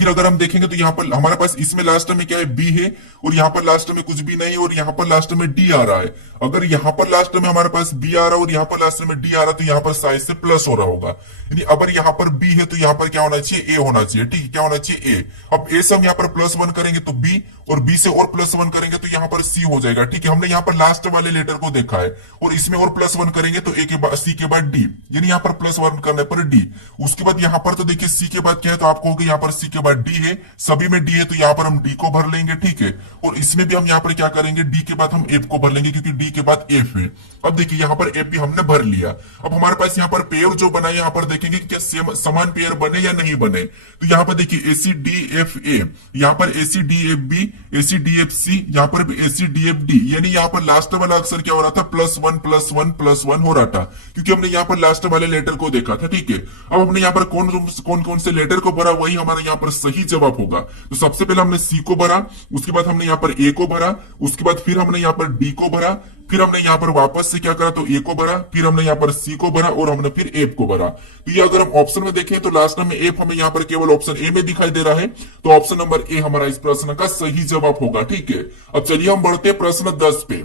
फिर अगर हम देखेंगे तो यहाँ पर हमारे पास इसमें लास्ट में क्या है, बी है, और यहाँ पर लास्ट में कुछ भी नहीं है, और यहाँ पर लास्ट में डी आ रहा है। अगर यहाँ पर लास्ट में हमारे पास बी आ रहा है और यहाँ पर लास्ट में डी आ रहा है, तो यहाँ पर साइज से प्लस हो रहा होगा। यानी अगर यहाँ पर बी है तो यहाँ पर क्या होना चाहिए, ए होना चाहिए। ठीक है, क्या होना चाहिए, ए। अब ए से हम यहाँ पर +1 करेंगे तो बी, और बी से और +1 करेंगे तो यहाँ पर सी हो जाएगा। ठीक है, हमने यहाँ पर लास्ट वाले लेटर को देखा है, और इसमें और +1 करेंगे तो ए के बाद सी के बाद डी, यानी यहाँ पर +1 करने पर डी। उसके बाद यहाँ पर तो देखिए सी के बाद क्या है, तो आपको होगा यहाँ पर सी के बाद डी है, सभी में डी है, तो यहाँ पर हम डी को भर लेंगे। ठीक है, और इसमें भी हम यहाँ पर क्या करेंगे, डी के बाद हम एफ को भर लेंगे, क्योंकि डी के बाद एफ है। अब देखिए यहाँ पर एफ भी हमने भर लिया। अब हमारे पास यहाँ पर पेयर जो बना है, यहाँ पर देखेंगे कि क्या समान पेयर बने या नहीं बने। तो यहाँ पर देखिए एसी डी एफ ए, यहाँ पर A C D F B, A C D F C, यहाँ पर भी एसी डी एफ डी, यानी यहाँ पर लास्ट वाला अक्षर क्या हो रहा था, +1 हो रहा था, क्योंकि हमने यहाँ पर लास्ट वाले लेटर को देखा था। ठीक है, अब हमने यहाँ पर कौन कौन से लेटर को भरा, वही हमारा यहाँ पर सही जवाब होगा। तो सबसे पहले हमने सी को भरा, उसके बाद हमने यहाँ पर ए को भरा, उसके बाद फिर हमने यहाँ पर डी को भरा, फिर हमने यहाँ पर वापस से क्या करा, तो ए को भरा, फिर हमने यहाँ पर सी को भरा, और हमने फिर एफ को भरा। तो ये अगर हम ऑप्शन में देखें तो लास्ट में एफ हमें यहाँ पर केवल ऑप्शन ए में दिखाई दे रहा है, तो ऑप्शन नंबर ए हमारा इस प्रश्न का सही जवाब होगा। ठीक है, अब चलिए हम बढ़ते हैं प्रश्न 10 पे।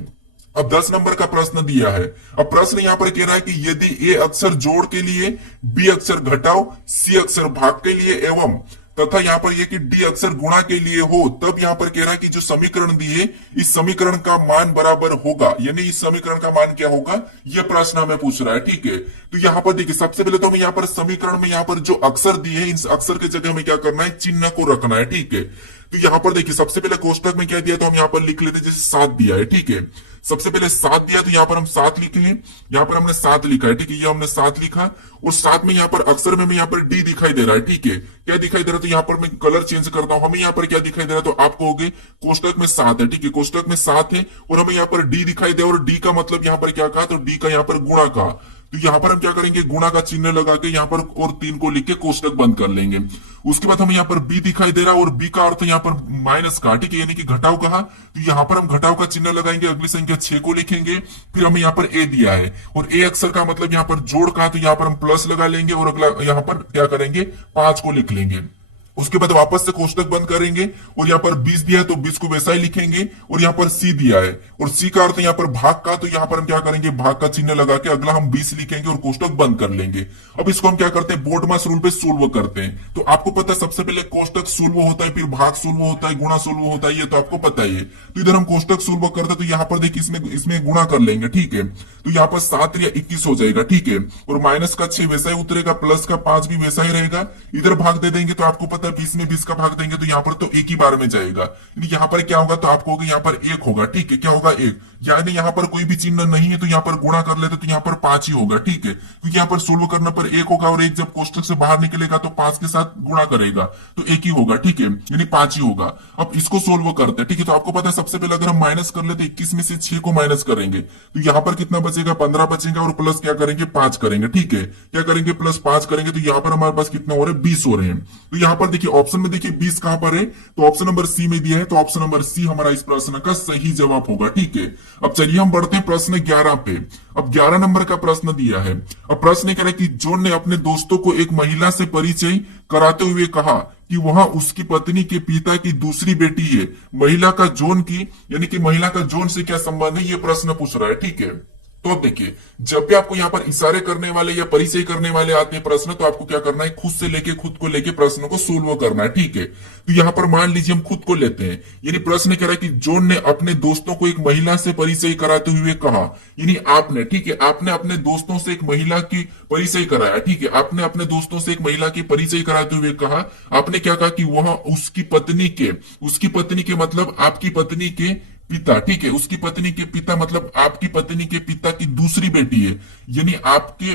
अब 10 नंबर का प्रश्न दिया है। अब प्रश्न यहाँ पर कह रहा है कि यदि ए अक्षर जोड़ के लिए, बी अक्षर घटाओ, सी अक्षर भाग के लिए एवं तथा यहाँ पर यह कि डी अक्षर गुणा के लिए हो, तब यहाँ पर कह रहा है कि जो समीकरण दिए, इस समीकरण का मान बराबर होगा, यानी इस समीकरण का मान क्या होगा, यह प्रश्न हमें पूछ रहा है। ठीक है, तो यहाँ पर देखिए सबसे पहले तो हमें यहाँ पर समीकरण में यहाँ पर जो अक्षर दिए हैं, इन अक्षर की जगह हमें क्या करना है, चिन्ह को रखना है। ठीक है, तो यहाँ पर देखिए सबसे पहले कोष्टक में क्या दिया, तो हम यहाँ पर लिख लेते, जैसे 7 दिया है। ठीक है, सबसे पहले 7 दिया, तो यहाँ पर हम 7 लिखे हैं, यहाँ पर हमने 7 लिखा है। ठीक है, ये हमने 7 लिखा, और 7 में यहाँ पर अक्षर में यहाँ पर डी दिखाई दे रहा है। ठीक है, क्या दिखाई दे रहा है, तो यहाँ पर मैं कलर चेंज करता हूं, हमें यहाँ पर क्या दिखाई दे रहा है, तो आप कहोगे कोष्टक में 7 है। ठीक है, कोष्टक में 7 है, और हमें यहाँ पर डी दिखाई दे, और डी का मतलब यहाँ पर क्या कहा, तो डी का यहाँ पर गुणा कहा। तो यहाँ पर हम क्या करेंगे, गुणा का चिन्ह लगा के यहाँ पर और 3 को लिख के कोष्टक बंद कर लेंगे। उसके बाद हमें यहाँ पर बी दिखाई दे रहा है, और बी का अर्थ यहाँ पर माइनस का। ठीक है, यानी कि घटाव कहा, तो यहाँ पर हम घटाव का चिन्ह लगाएंगे, अगली संख्या 6 को लिखेंगे। फिर हमें यहाँ पर ए दिया है, और ए अक्षर का मतलब यहाँ पर जोड़ कहा, तो यहाँ पर हम प्लस लगा लेंगे, और अगला यहाँ पर क्या करेंगे, 5 को लिख लेंगे। उसके बाद वापस से कोष्टक बंद करेंगे, और यहाँ पर 20 दिया है तो 20 को वैसा ही लिखेंगे, और यहाँ पर सी दिया है, और सी का अर्थ यहाँ पर भाग का, तो यहाँ पर हम क्या करेंगे, भाग का चिन्ह लगा के अगला हम 20 लिखेंगे और कोष्टक बंद कर लेंगे। अब इसको हम क्या करते हैं, बोर्ड मास रूल पे सोल्व करते हैं। तो आपको पता है सबसे पहले कोष्टक सोल्व होता है, फिर भाग सोल्व होता है, गुणा सोल्व होता है, ये तो आपको पता ही है। तो इधर हम कोष्टक सोल्व करते हैं, तो यहाँ पर देखिए इसमें गुणा कर लेंगे। ठीक है, तो यहाँ पर 7 या 21 हो जाएगा। ठीक है, और माइनस का 6 वैसा ही उतरेगा, प्लस का 5 भी वैसा ही रहेगा। इधर भाग दे देंगे, तो आपको पता है 20 में 20 का भाग देंगे, तो यहाँ पर तो एक ही बार में जाएगा। यहाँ पर क्या होगा, तो आपको होगा यहाँ पर 1 होगा। ठीक है, क्या होगा, 1, यानी यहाँ पर कोई भी चिन्ह नहीं है, तो यहाँ पर गुणा कर लेते तो यहाँ पर 5 ही होगा। ठीक है, क्योंकि यहाँ पर सोल्व करने पर 1 होगा, और 1 जब कोष्टक से बाहर निकलेगा तो 5 के साथ गुणा करेगा, तो 1 ही होगा। ठीक है, यानी 5 ही होगा। अब इसको सोल्व करते हैं। ठीक है, तो आपको पता है सबसे पहले अगर हम माइनस कर लेते 21 में से 6 को माइनस करेंगे, तो यहाँ पर कितना बचेगा, 15 बचेगा, और प्लस क्या करेंगे, 5 करेंगे। ठीक है, क्या करेंगे, प्लस 5 करेंगे, तो यहाँ पर हमारे पास कितना हो रहे हैं, 20 हो रहे हैं। तो यहाँ पर देखिए ऑप्शन में देखिए 20 कहां पर है, तो ऑप्शन नंबर सी में दिया है, तो ऑप्शन नंबर सी हमारा इस प्रश्न का सही जवाब होगा। ठीक है, अब चलिए हम बढ़ते हैं प्रश्न 11 पे। अब 11 नंबर का प्रश्न दिया है। अब प्रश्न कह रहा है कि जॉन ने अपने दोस्तों को एक महिला से परिचय कराते हुए कहा कि वह उसकी पत्नी के पिता की दूसरी बेटी है। महिला का जॉन की, यानी कि महिला का जॉन से क्या संबंध है, ये प्रश्न पूछ रहा है। ठीक है, तो अब देखिए जब भी आपको यहाँ पर इशारे करने वाले या परिचय करने वाले आते हैं प्रश्न, तो आपको क्या करना है, खुद को लेके प्रश्न को सोल्व करना है। ठीक है, तो यहाँ पर मान लीजिए हम खुद को लेते हैं, यानी प्रश्न कह रहा है कि जॉन ने अपने दोस्तों को एक महिला से परिचय कराते हुए कहा, यानी आपने, ठीक है, आपने अपने दोस्तों से एक महिला की परिचय कराया। ठीक है, आपने अपने दोस्तों से एक महिला की परिचय कराते हुए कहा, आपने क्या कहा कि वह उसकी पत्नी के मतलब आपकी पत्नी के पिता, ठीक है, उसकी पत्नी के पिता मतलब आपकी पत्नी के पिता की दूसरी बेटी है, यानी आपके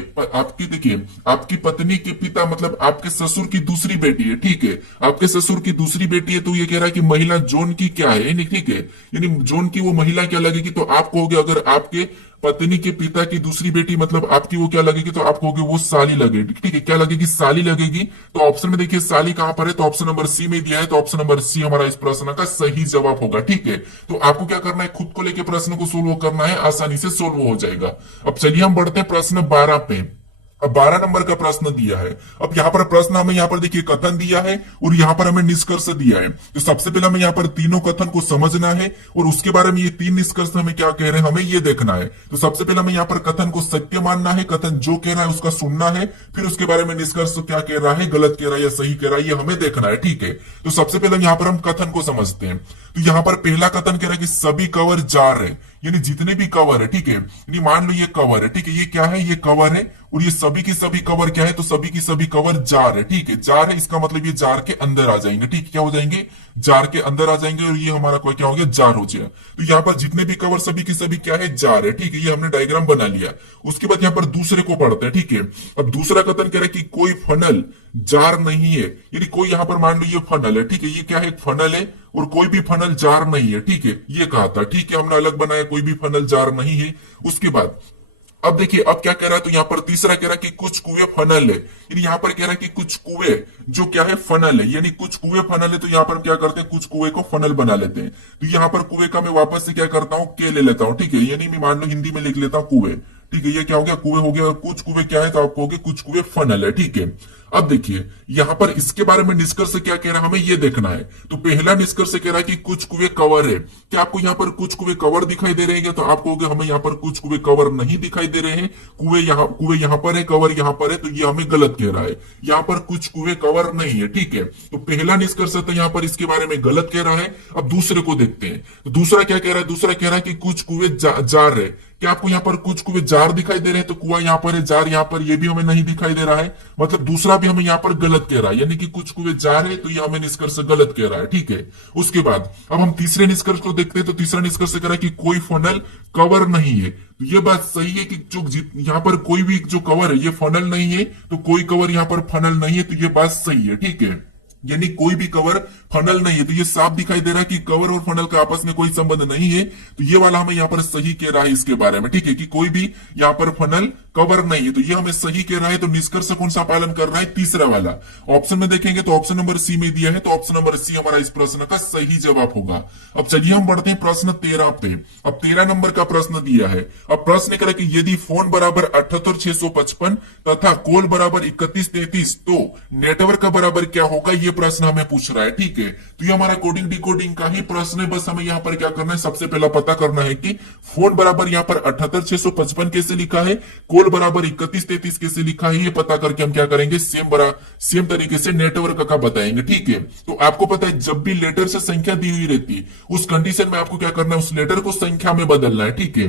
देखिए आपकी पत्नी के पिता मतलब आपके ससुर की दूसरी बेटी है। ठीक है, आपके ससुर की दूसरी बेटी है, तो ये कह रहा है कि महिला जॉन की क्या है, यानी ठीक है, यानी जॉन की वो महिला क्या लगेगी, तो आप कहोगे अगर आपके पत्नी के पिता की दूसरी बेटी मतलब आपकी वो क्या लगेगी, तो आप कहोगे वो साली लगेगी। ठीक है, क्या लगेगी, साली लगेगी। तो ऑप्शन में देखिए साली कहां पर है, तो ऑप्शन नंबर सी में दिया है, तो ऑप्शन नंबर सी हमारा इस प्रश्न का सही जवाब होगा। ठीक है, तो आपको क्या करना है, खुद को लेकर प्रश्न को सोल्व करना है, आसानी से सोल्व हो जाएगा। अब चलिए हम बढ़ते हैं प्रश्न 12 पे। अब 12 नंबर का प्रश्न दिया है। अब यहाँ पर प्रश्न हमें यहाँ पर देखिए कथन दिया है और यहाँ पर हमें निष्कर्ष दिया है। तो सबसे पहले हमें यहाँ पर तीनों कथन को समझना है और उसके बारे में ये तीन निष्कर्ष हमें क्या कह रहे हैं हमें ये देखना है। तो सबसे पहले हमें यहाँ पर कथन को सत्य मानना है, कथन जो कह रहा है उसका सुनना है, फिर उसके बारे में निष्कर्ष क्या कह रहा है, गलत कह रहा है या सही कह रहा है, ये हमें देखना है। ठीक है, तो सबसे पहले यहाँ पर हम कथन को समझते हैं। तो यहाँ पर पहला कथन कह रहा है कि सभी कवर जार है, यानी जितने भी कवर है, ठीक है, यानी मान लो ये कवर है, ठीक है, ये क्या है, ये कवर है और ये सभी की सभी कवर क्या है, तो सभी की सभी कवर जार है। ठीक है, जार है इसका मतलब ये जार के अंदर आ जाएंगे। ठीक है, क्या हो जाएंगे, जार के अंदर आ जाएंगे और ये हमारा क्या हो गया, जार हो जाएगा। तो यहाँ पर जितने भी कवर सभी की सभी क्या है, जार है। ठीक है, ये हमने डायग्राम बना लिया। उसके बाद यहाँ पर दूसरे को पढ़ते हैं। ठीक है, अब दूसरा कथन कह रहा है कि कोई फनल जार नहीं है, यानी कोई यहाँ पर मान लो ये फनल है। ठीक है, ये क्या है, फनल है और कोई भी फनल जार नहीं है। ठीक है, ये कहा था। ठीक है, हमने अलग बनाया, कोई भी फनल जार नहीं है। उसके बाद अब देखिए अब क्या कह रहा है, तो यहाँ पर तीसरा कह रहा है कि कुछ कुएं फनल है, यानी यहाँ पर कह रहा है कि कुछ कुएं जो क्या है, फनल है, यानी कुछ कुएं फनल है। तो यहाँ पर हम क्या करते हैं, कुछ कुएं को फनल बना लेते हैं। तो यहाँ पर कुएं का मैं वापस से क्या करता हूँ, के ले लेता हूँ। ठीक है, यानी मैं मान लो हिंदी में लिख लेता हूँ कुएं। ठीक है, ये क्या हो गया, कुएं हो गया। कुछ कुएं क्या है, तो आप कहोगे कुछ कुएं फनल है। ठीक है, अब देखिए यहाँ पर इसके बारे में निष्कर्ष क्या कह रहा है हमें ये देखना है। तो पहला निष्कर्ष कह रहा है कि कुछ कुएं कवर है। क्या आपको यहाँ पर कुछ कुएं कवर दिखाई दे रहे हैं, तो आप कहोगे हमें यहाँ पर कुछ कुएं कवर नहीं दिखाई दे रहे हैं, कुएं यहाँ पर है, कवर यहाँ पर है, तो ये हमें गलत कह रहा है। यहाँ पर कुछ कुएं कवर नहीं है। ठीक है, तो पहला निष्कर्ष तो यहाँ पर इसके बारे में गलत कह रहा है। अब दूसरे को देखते हैं, तो दूसरा क्या कह रहा है, दूसरा कह रहा है कि कुछ कुएं जार है। क्या आपको यहाँ पर कुछ कुएं जार दिखाई दे रहे हैं, तो कुआं यहाँ पर है, जार यहाँ पर, ये भी हमें नहीं दिखाई दे रहा है। मतलब दूसरा भी हमें यहाँ पर गलत कह रहा है, यानी कि कुछ कुएं जार है, तो ये हमें निष्कर्ष गलत कह रहा है। ठीक है, उसके बाद अब हम तीसरे निष्कर्ष को देखते हैं। तो तीसरा निष्कर्ष कह रहा है कि कोई फनल कवर नहीं है। तो ये बात सही है कि जो यहाँ पर कोई भी जो कवर है ये फनल नहीं है, तो कोई कवर यहाँ पर फनल नहीं है, तो ये बात सही है। ठीक है, यानी कोई भी कवर फनल नहीं है। तो ये साफ दिखाई दे रहा है कि कवर और फनल का आपस में कोई संबंध नहीं है। तो ये वाला हमें यहाँ पर सही कह रहा है इसके बारे में। ठीक है, कि कोई भी यहाँ पर फनल कवर नहीं है, तो ये हमें सही कह रहा है। तो निष्कर्ष कौन सा पालन कर रहा है, तीसरा वाला। ऑप्शन में देखेंगे तो ऑप्शन नंबर सी में दिया है, तो ऑप्शन नंबर सी हमारा इस प्रश्न का सही जवाब होगा। अब चलिए हम बढ़ते हैं प्रश्न 13 पे। अब 13 नंबर का प्रश्न दिया है। अब प्रश्न कह रहा है कि यदि फोन बराबर 78,655 तथा कॉल बराबर 3133 तो नेटवर्क का बराबर क्या होगा, ये प्रश्न हमें पूछ रहा है। ठीक है, तो ये हमारा कोडिंग डिकोडिंग का ही प्रश्न है। बस हमें यहाँ पर क्या करना है, सबसे पहला पता करना है कि फोन बराबर यहाँ पर 78,655 कैसे लिखा है, कॉल बराबर 3133 कैसे लिखा है, ये पता करके हम क्या करेंगे, सेम तरीके से नेटवर्क का बताएंगे। ठीक है, तो आपको पता है जब भी लेटर से संख्या दी हुई रहती है उस कंडीशन में आपको क्या करना है, उस लेटर को संख्या में बदलना है। ठीक है,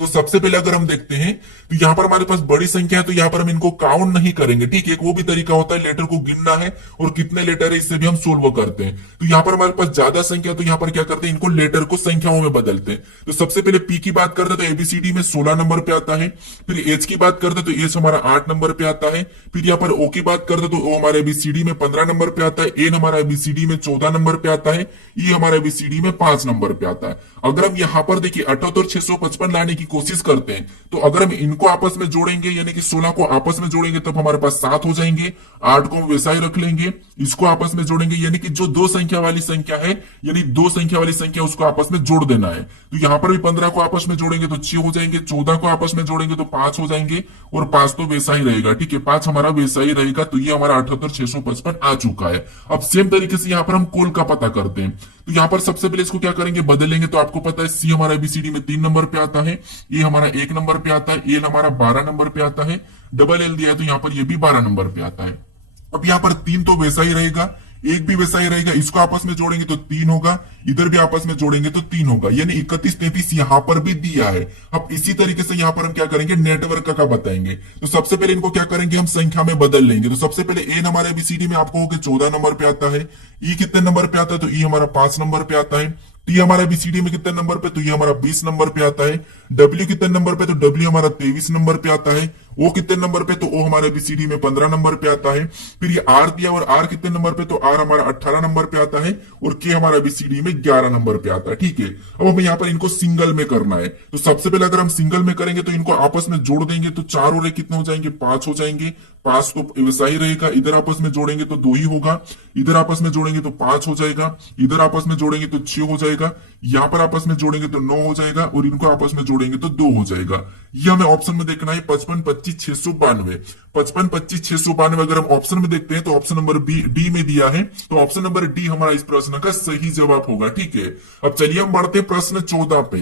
तो सबसे पहले अगर हम देखते हैं तो यहाँ पर हमारे पास बड़ी संख्या है, तो यहाँ पर हम इनको काउंट नहीं करेंगे। ठीक है, एक वो भी तरीका होता है लेटर को गिनना है और कितने लेटर है इससे भी हम सोल्व करते हैं। तो यहाँ पर हमारे पास ज्यादा संख्या, तो यहाँ पर क्या करते हैं, इनको लेटर को संख्याओं में बदलते हैं। तो सबसे पहले पी की बात करते हैं तो एबीसीडी में 16 नंबर पे आता है। फिर एच की बात करते हैं तो एच हमारा 8 नंबर पे आता है। फिर यहाँ पर ओ की बात करते हैं तो ओ हमारे एबीसीडी में 15 नंबर पे आता है। एन हमारा एबीसीडी में 14 नंबर पे आता है। ई हमारा एबीसीडी में 5 नंबर पे आता है। अगर हम यहाँ पर देखिए 78,655 लाने की कोशिश करते हैं, तो अगर हम इनको आपस में जोड़ेंगे, यानी कि 16 को आपस में जोड़ेंगे, तब हमारे पास 7 हो जाएंगे। 8 को हम वैसा ही रख लेंगे, इसको आपस में जोड़ेंगे, यानी कि जो दो संख्या वाली संख्या है, यानी दो संख्या वाली संख्या उसको आपस में जोड़ देना है। तो यहाँ पर भी 15 को आपस में जोड़ेंगे तो 6 हो जाएंगे, 14 को आपस में जोड़ेंगे तो 5 हो जाएंगे और 5 तो वैसा ही रहेगा। ठीक है, 5 हमारा वैसा ही रहेगा। तो ये हमारा 78,655 आ चुका है। अब सेम तरीके से यहाँ पर हम कोल का पता करते हैं। तो यहाँ पर सबसे पहले इसको क्या करेंगे, बदलेंगे। तो आपको पता है सी हमारा एबीसीडी में 3 नंबर पे आता है, ए हमारा 1 नंबर पे आता है, एल हमारा 12 नंबर पे आता है, डबल एल दिया है तो यहाँ पर ये भी 12 नंबर पे आता है। अब यहाँ पर 3 तो वैसा ही रहेगा, एक भी वैसा ही रहेगा। इसको आपस में जोड़ेंगे तो 3 होगा, इधर भी आपस में जोड़ेंगे तो 3 होगा, यानी 3133 यहाँ पर भी दिया है। अब इसी तरीके से यहाँ पर हम क्या करेंगे, नेटवर्क का बताएंगे। तो सबसे पहले इनको क्या करेंगे, हम संख्या में बदल लेंगे। तो सबसे पहले एन हमारे एबीसीडी में आपको होगा 14 नंबर पे आता है। ई कितने नंबर पे आता है, तो ई हमारा 5 नंबर पे आता है। टी हमारा बीसीडी में कितने नंबर पे, तो ये हमारा 20 नंबर पे आता है। डब्ल्यू कितने नंबर पे, तो डब्ल्यू हमारा 23 नंबर पे आता है। ओ कितने नंबर पे, तो ओ हमारे बीसीडी में 15 नंबर पे आता है। फिर ये आर दिया और आर कितने नंबर पे, तो आर हमारा 18 नंबर पे आता है और के हमारा बीसीडी में 11 नंबर पे आता है। ठीक है, अब हमें यहाँ पर इनको सिंगल में करना है। तो सबसे पहले अगर हम सिंगल में करेंगे तो इनको आपस में जोड़ देंगे, तो 4 और 1 कितने हो जाएंगे, 5 हो जाएंगे। 5 तो वैसा ही रहेगा, इधर आपस में जोड़ेंगे तो 2 ही होगा, इधर आपस में जोड़ेंगे तो 5 हो जाएगा, इधर आपस में जोड़ेंगे तो 6 हो जाएगा, यहाँ पर आपस में जोड़ेंगे तो 9 हो जाएगा और इनको आपस में जोड़ेंगे तो 2 हो जाएगा। ये हमें ऑप्शन में देखना है 55 25 692। 55 25 692 अगर हम ऑप्शन में देखते हैं तो ऑप्शन नंबर बी डी में दिया है, तो ऑप्शन नंबर डी हमारा इस प्रश्न का सही जवाब होगा। ठीक है, अब चलिए हम बढ़ते हैं प्रश्न 14 पे।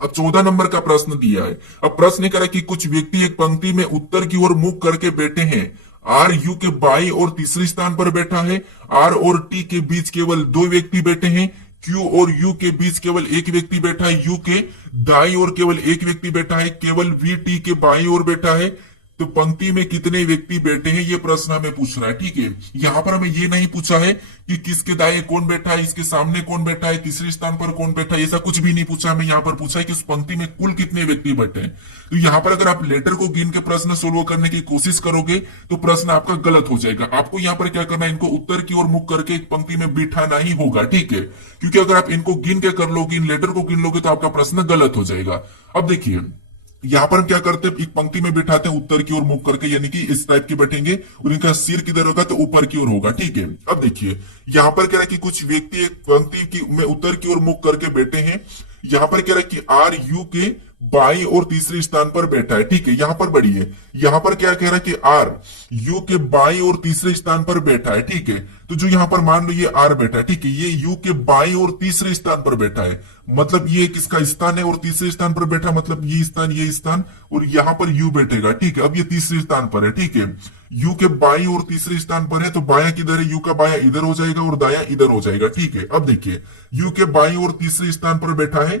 अब 14 नंबर का प्रश्न दिया है। अब प्रश्न करा कि कुछ व्यक्ति एक पंक्ति में उत्तर की ओर मुख करके बैठे हैं। आर यू के बाई और तीसरे स्थान पर बैठा है। आर और टी के बीच केवल 2 व्यक्ति बैठे हैं। क्यू और यू के बीच केवल 1 व्यक्ति बैठा है। यू के दाई और केवल 1 व्यक्ति बैठा है। केवल वी टी के बाई और बैठा है। तो पंक्ति में कितने व्यक्ति बैठे हैं, ये प्रश्न हमें पूछ रहा है। ठीक है, यहां पर हमें ये नहीं पूछा है कि किसके दाएं कौन बैठा है, इसके सामने कौन बैठा है, तीसरे स्थान पर कौन बैठा है, ऐसा कुछ भी नहीं पूछा। हमें यहाँ पर पूछा है कि उस पंक्ति में कुल कितने व्यक्ति बैठे हैं। तो यहाँ पर अगर आप लेटर को गिन के प्रश्न सोल्व करने की कोशिश करोगे तो प्रश्न आपका गलत हो जाएगा। आपको यहाँ पर क्या करना है, इनको उत्तर की ओर मुख करके एक पंक्ति में बिठाना ही होगा। ठीक है, क्योंकि अगर आप इनको गिन के कर लोगे, इन लेटर को गिन लोगे तो आपका प्रश्न गलत हो जाएगा। अब देखिए यहां पर हम क्या करते हैं, एक पंक्ति में बिठाते हैं उत्तर की ओर मुख करके, यानी कि इस टाइप के बैठेंगे और इनका सिर किधर होगा तो ऊपर की ओर होगा। ठीक है, अब देखिए यहां पर कह रहा है कि कुछ व्यक्ति एक पंक्ति की में उत्तर की ओर मुख करके बैठे हैं। यहां पर कह रहा है कि आर यू के बाई और तीसरे स्थान पर बैठा है। ठीक है, यहां पर बढ़िए, यहां पर क्या कह रहा है कि आर यू के बाई और तीसरे स्थान पर बैठा है। ठीक है, तो जो यहां पर मान लो ये आर बैठा है, ठीक है, ये यू के बाई और तीसरे स्थान पर बैठा है, मतलब ये किसका स्थान है और तीसरे स्थान पर बैठा, मतलब ये स्थान और यहां पर यू बैठेगा। ठीक है, अब ये तीसरे स्थान पर है। ठीक है, यू के बाई और तीसरे स्थान पर है, तो बाया किधर है, यू का बाया इधर हो जाएगा और दाया इधर हो जाएगा। ठीक है, अब देखिए यू के बाई और तीसरे स्थान पर बैठा है।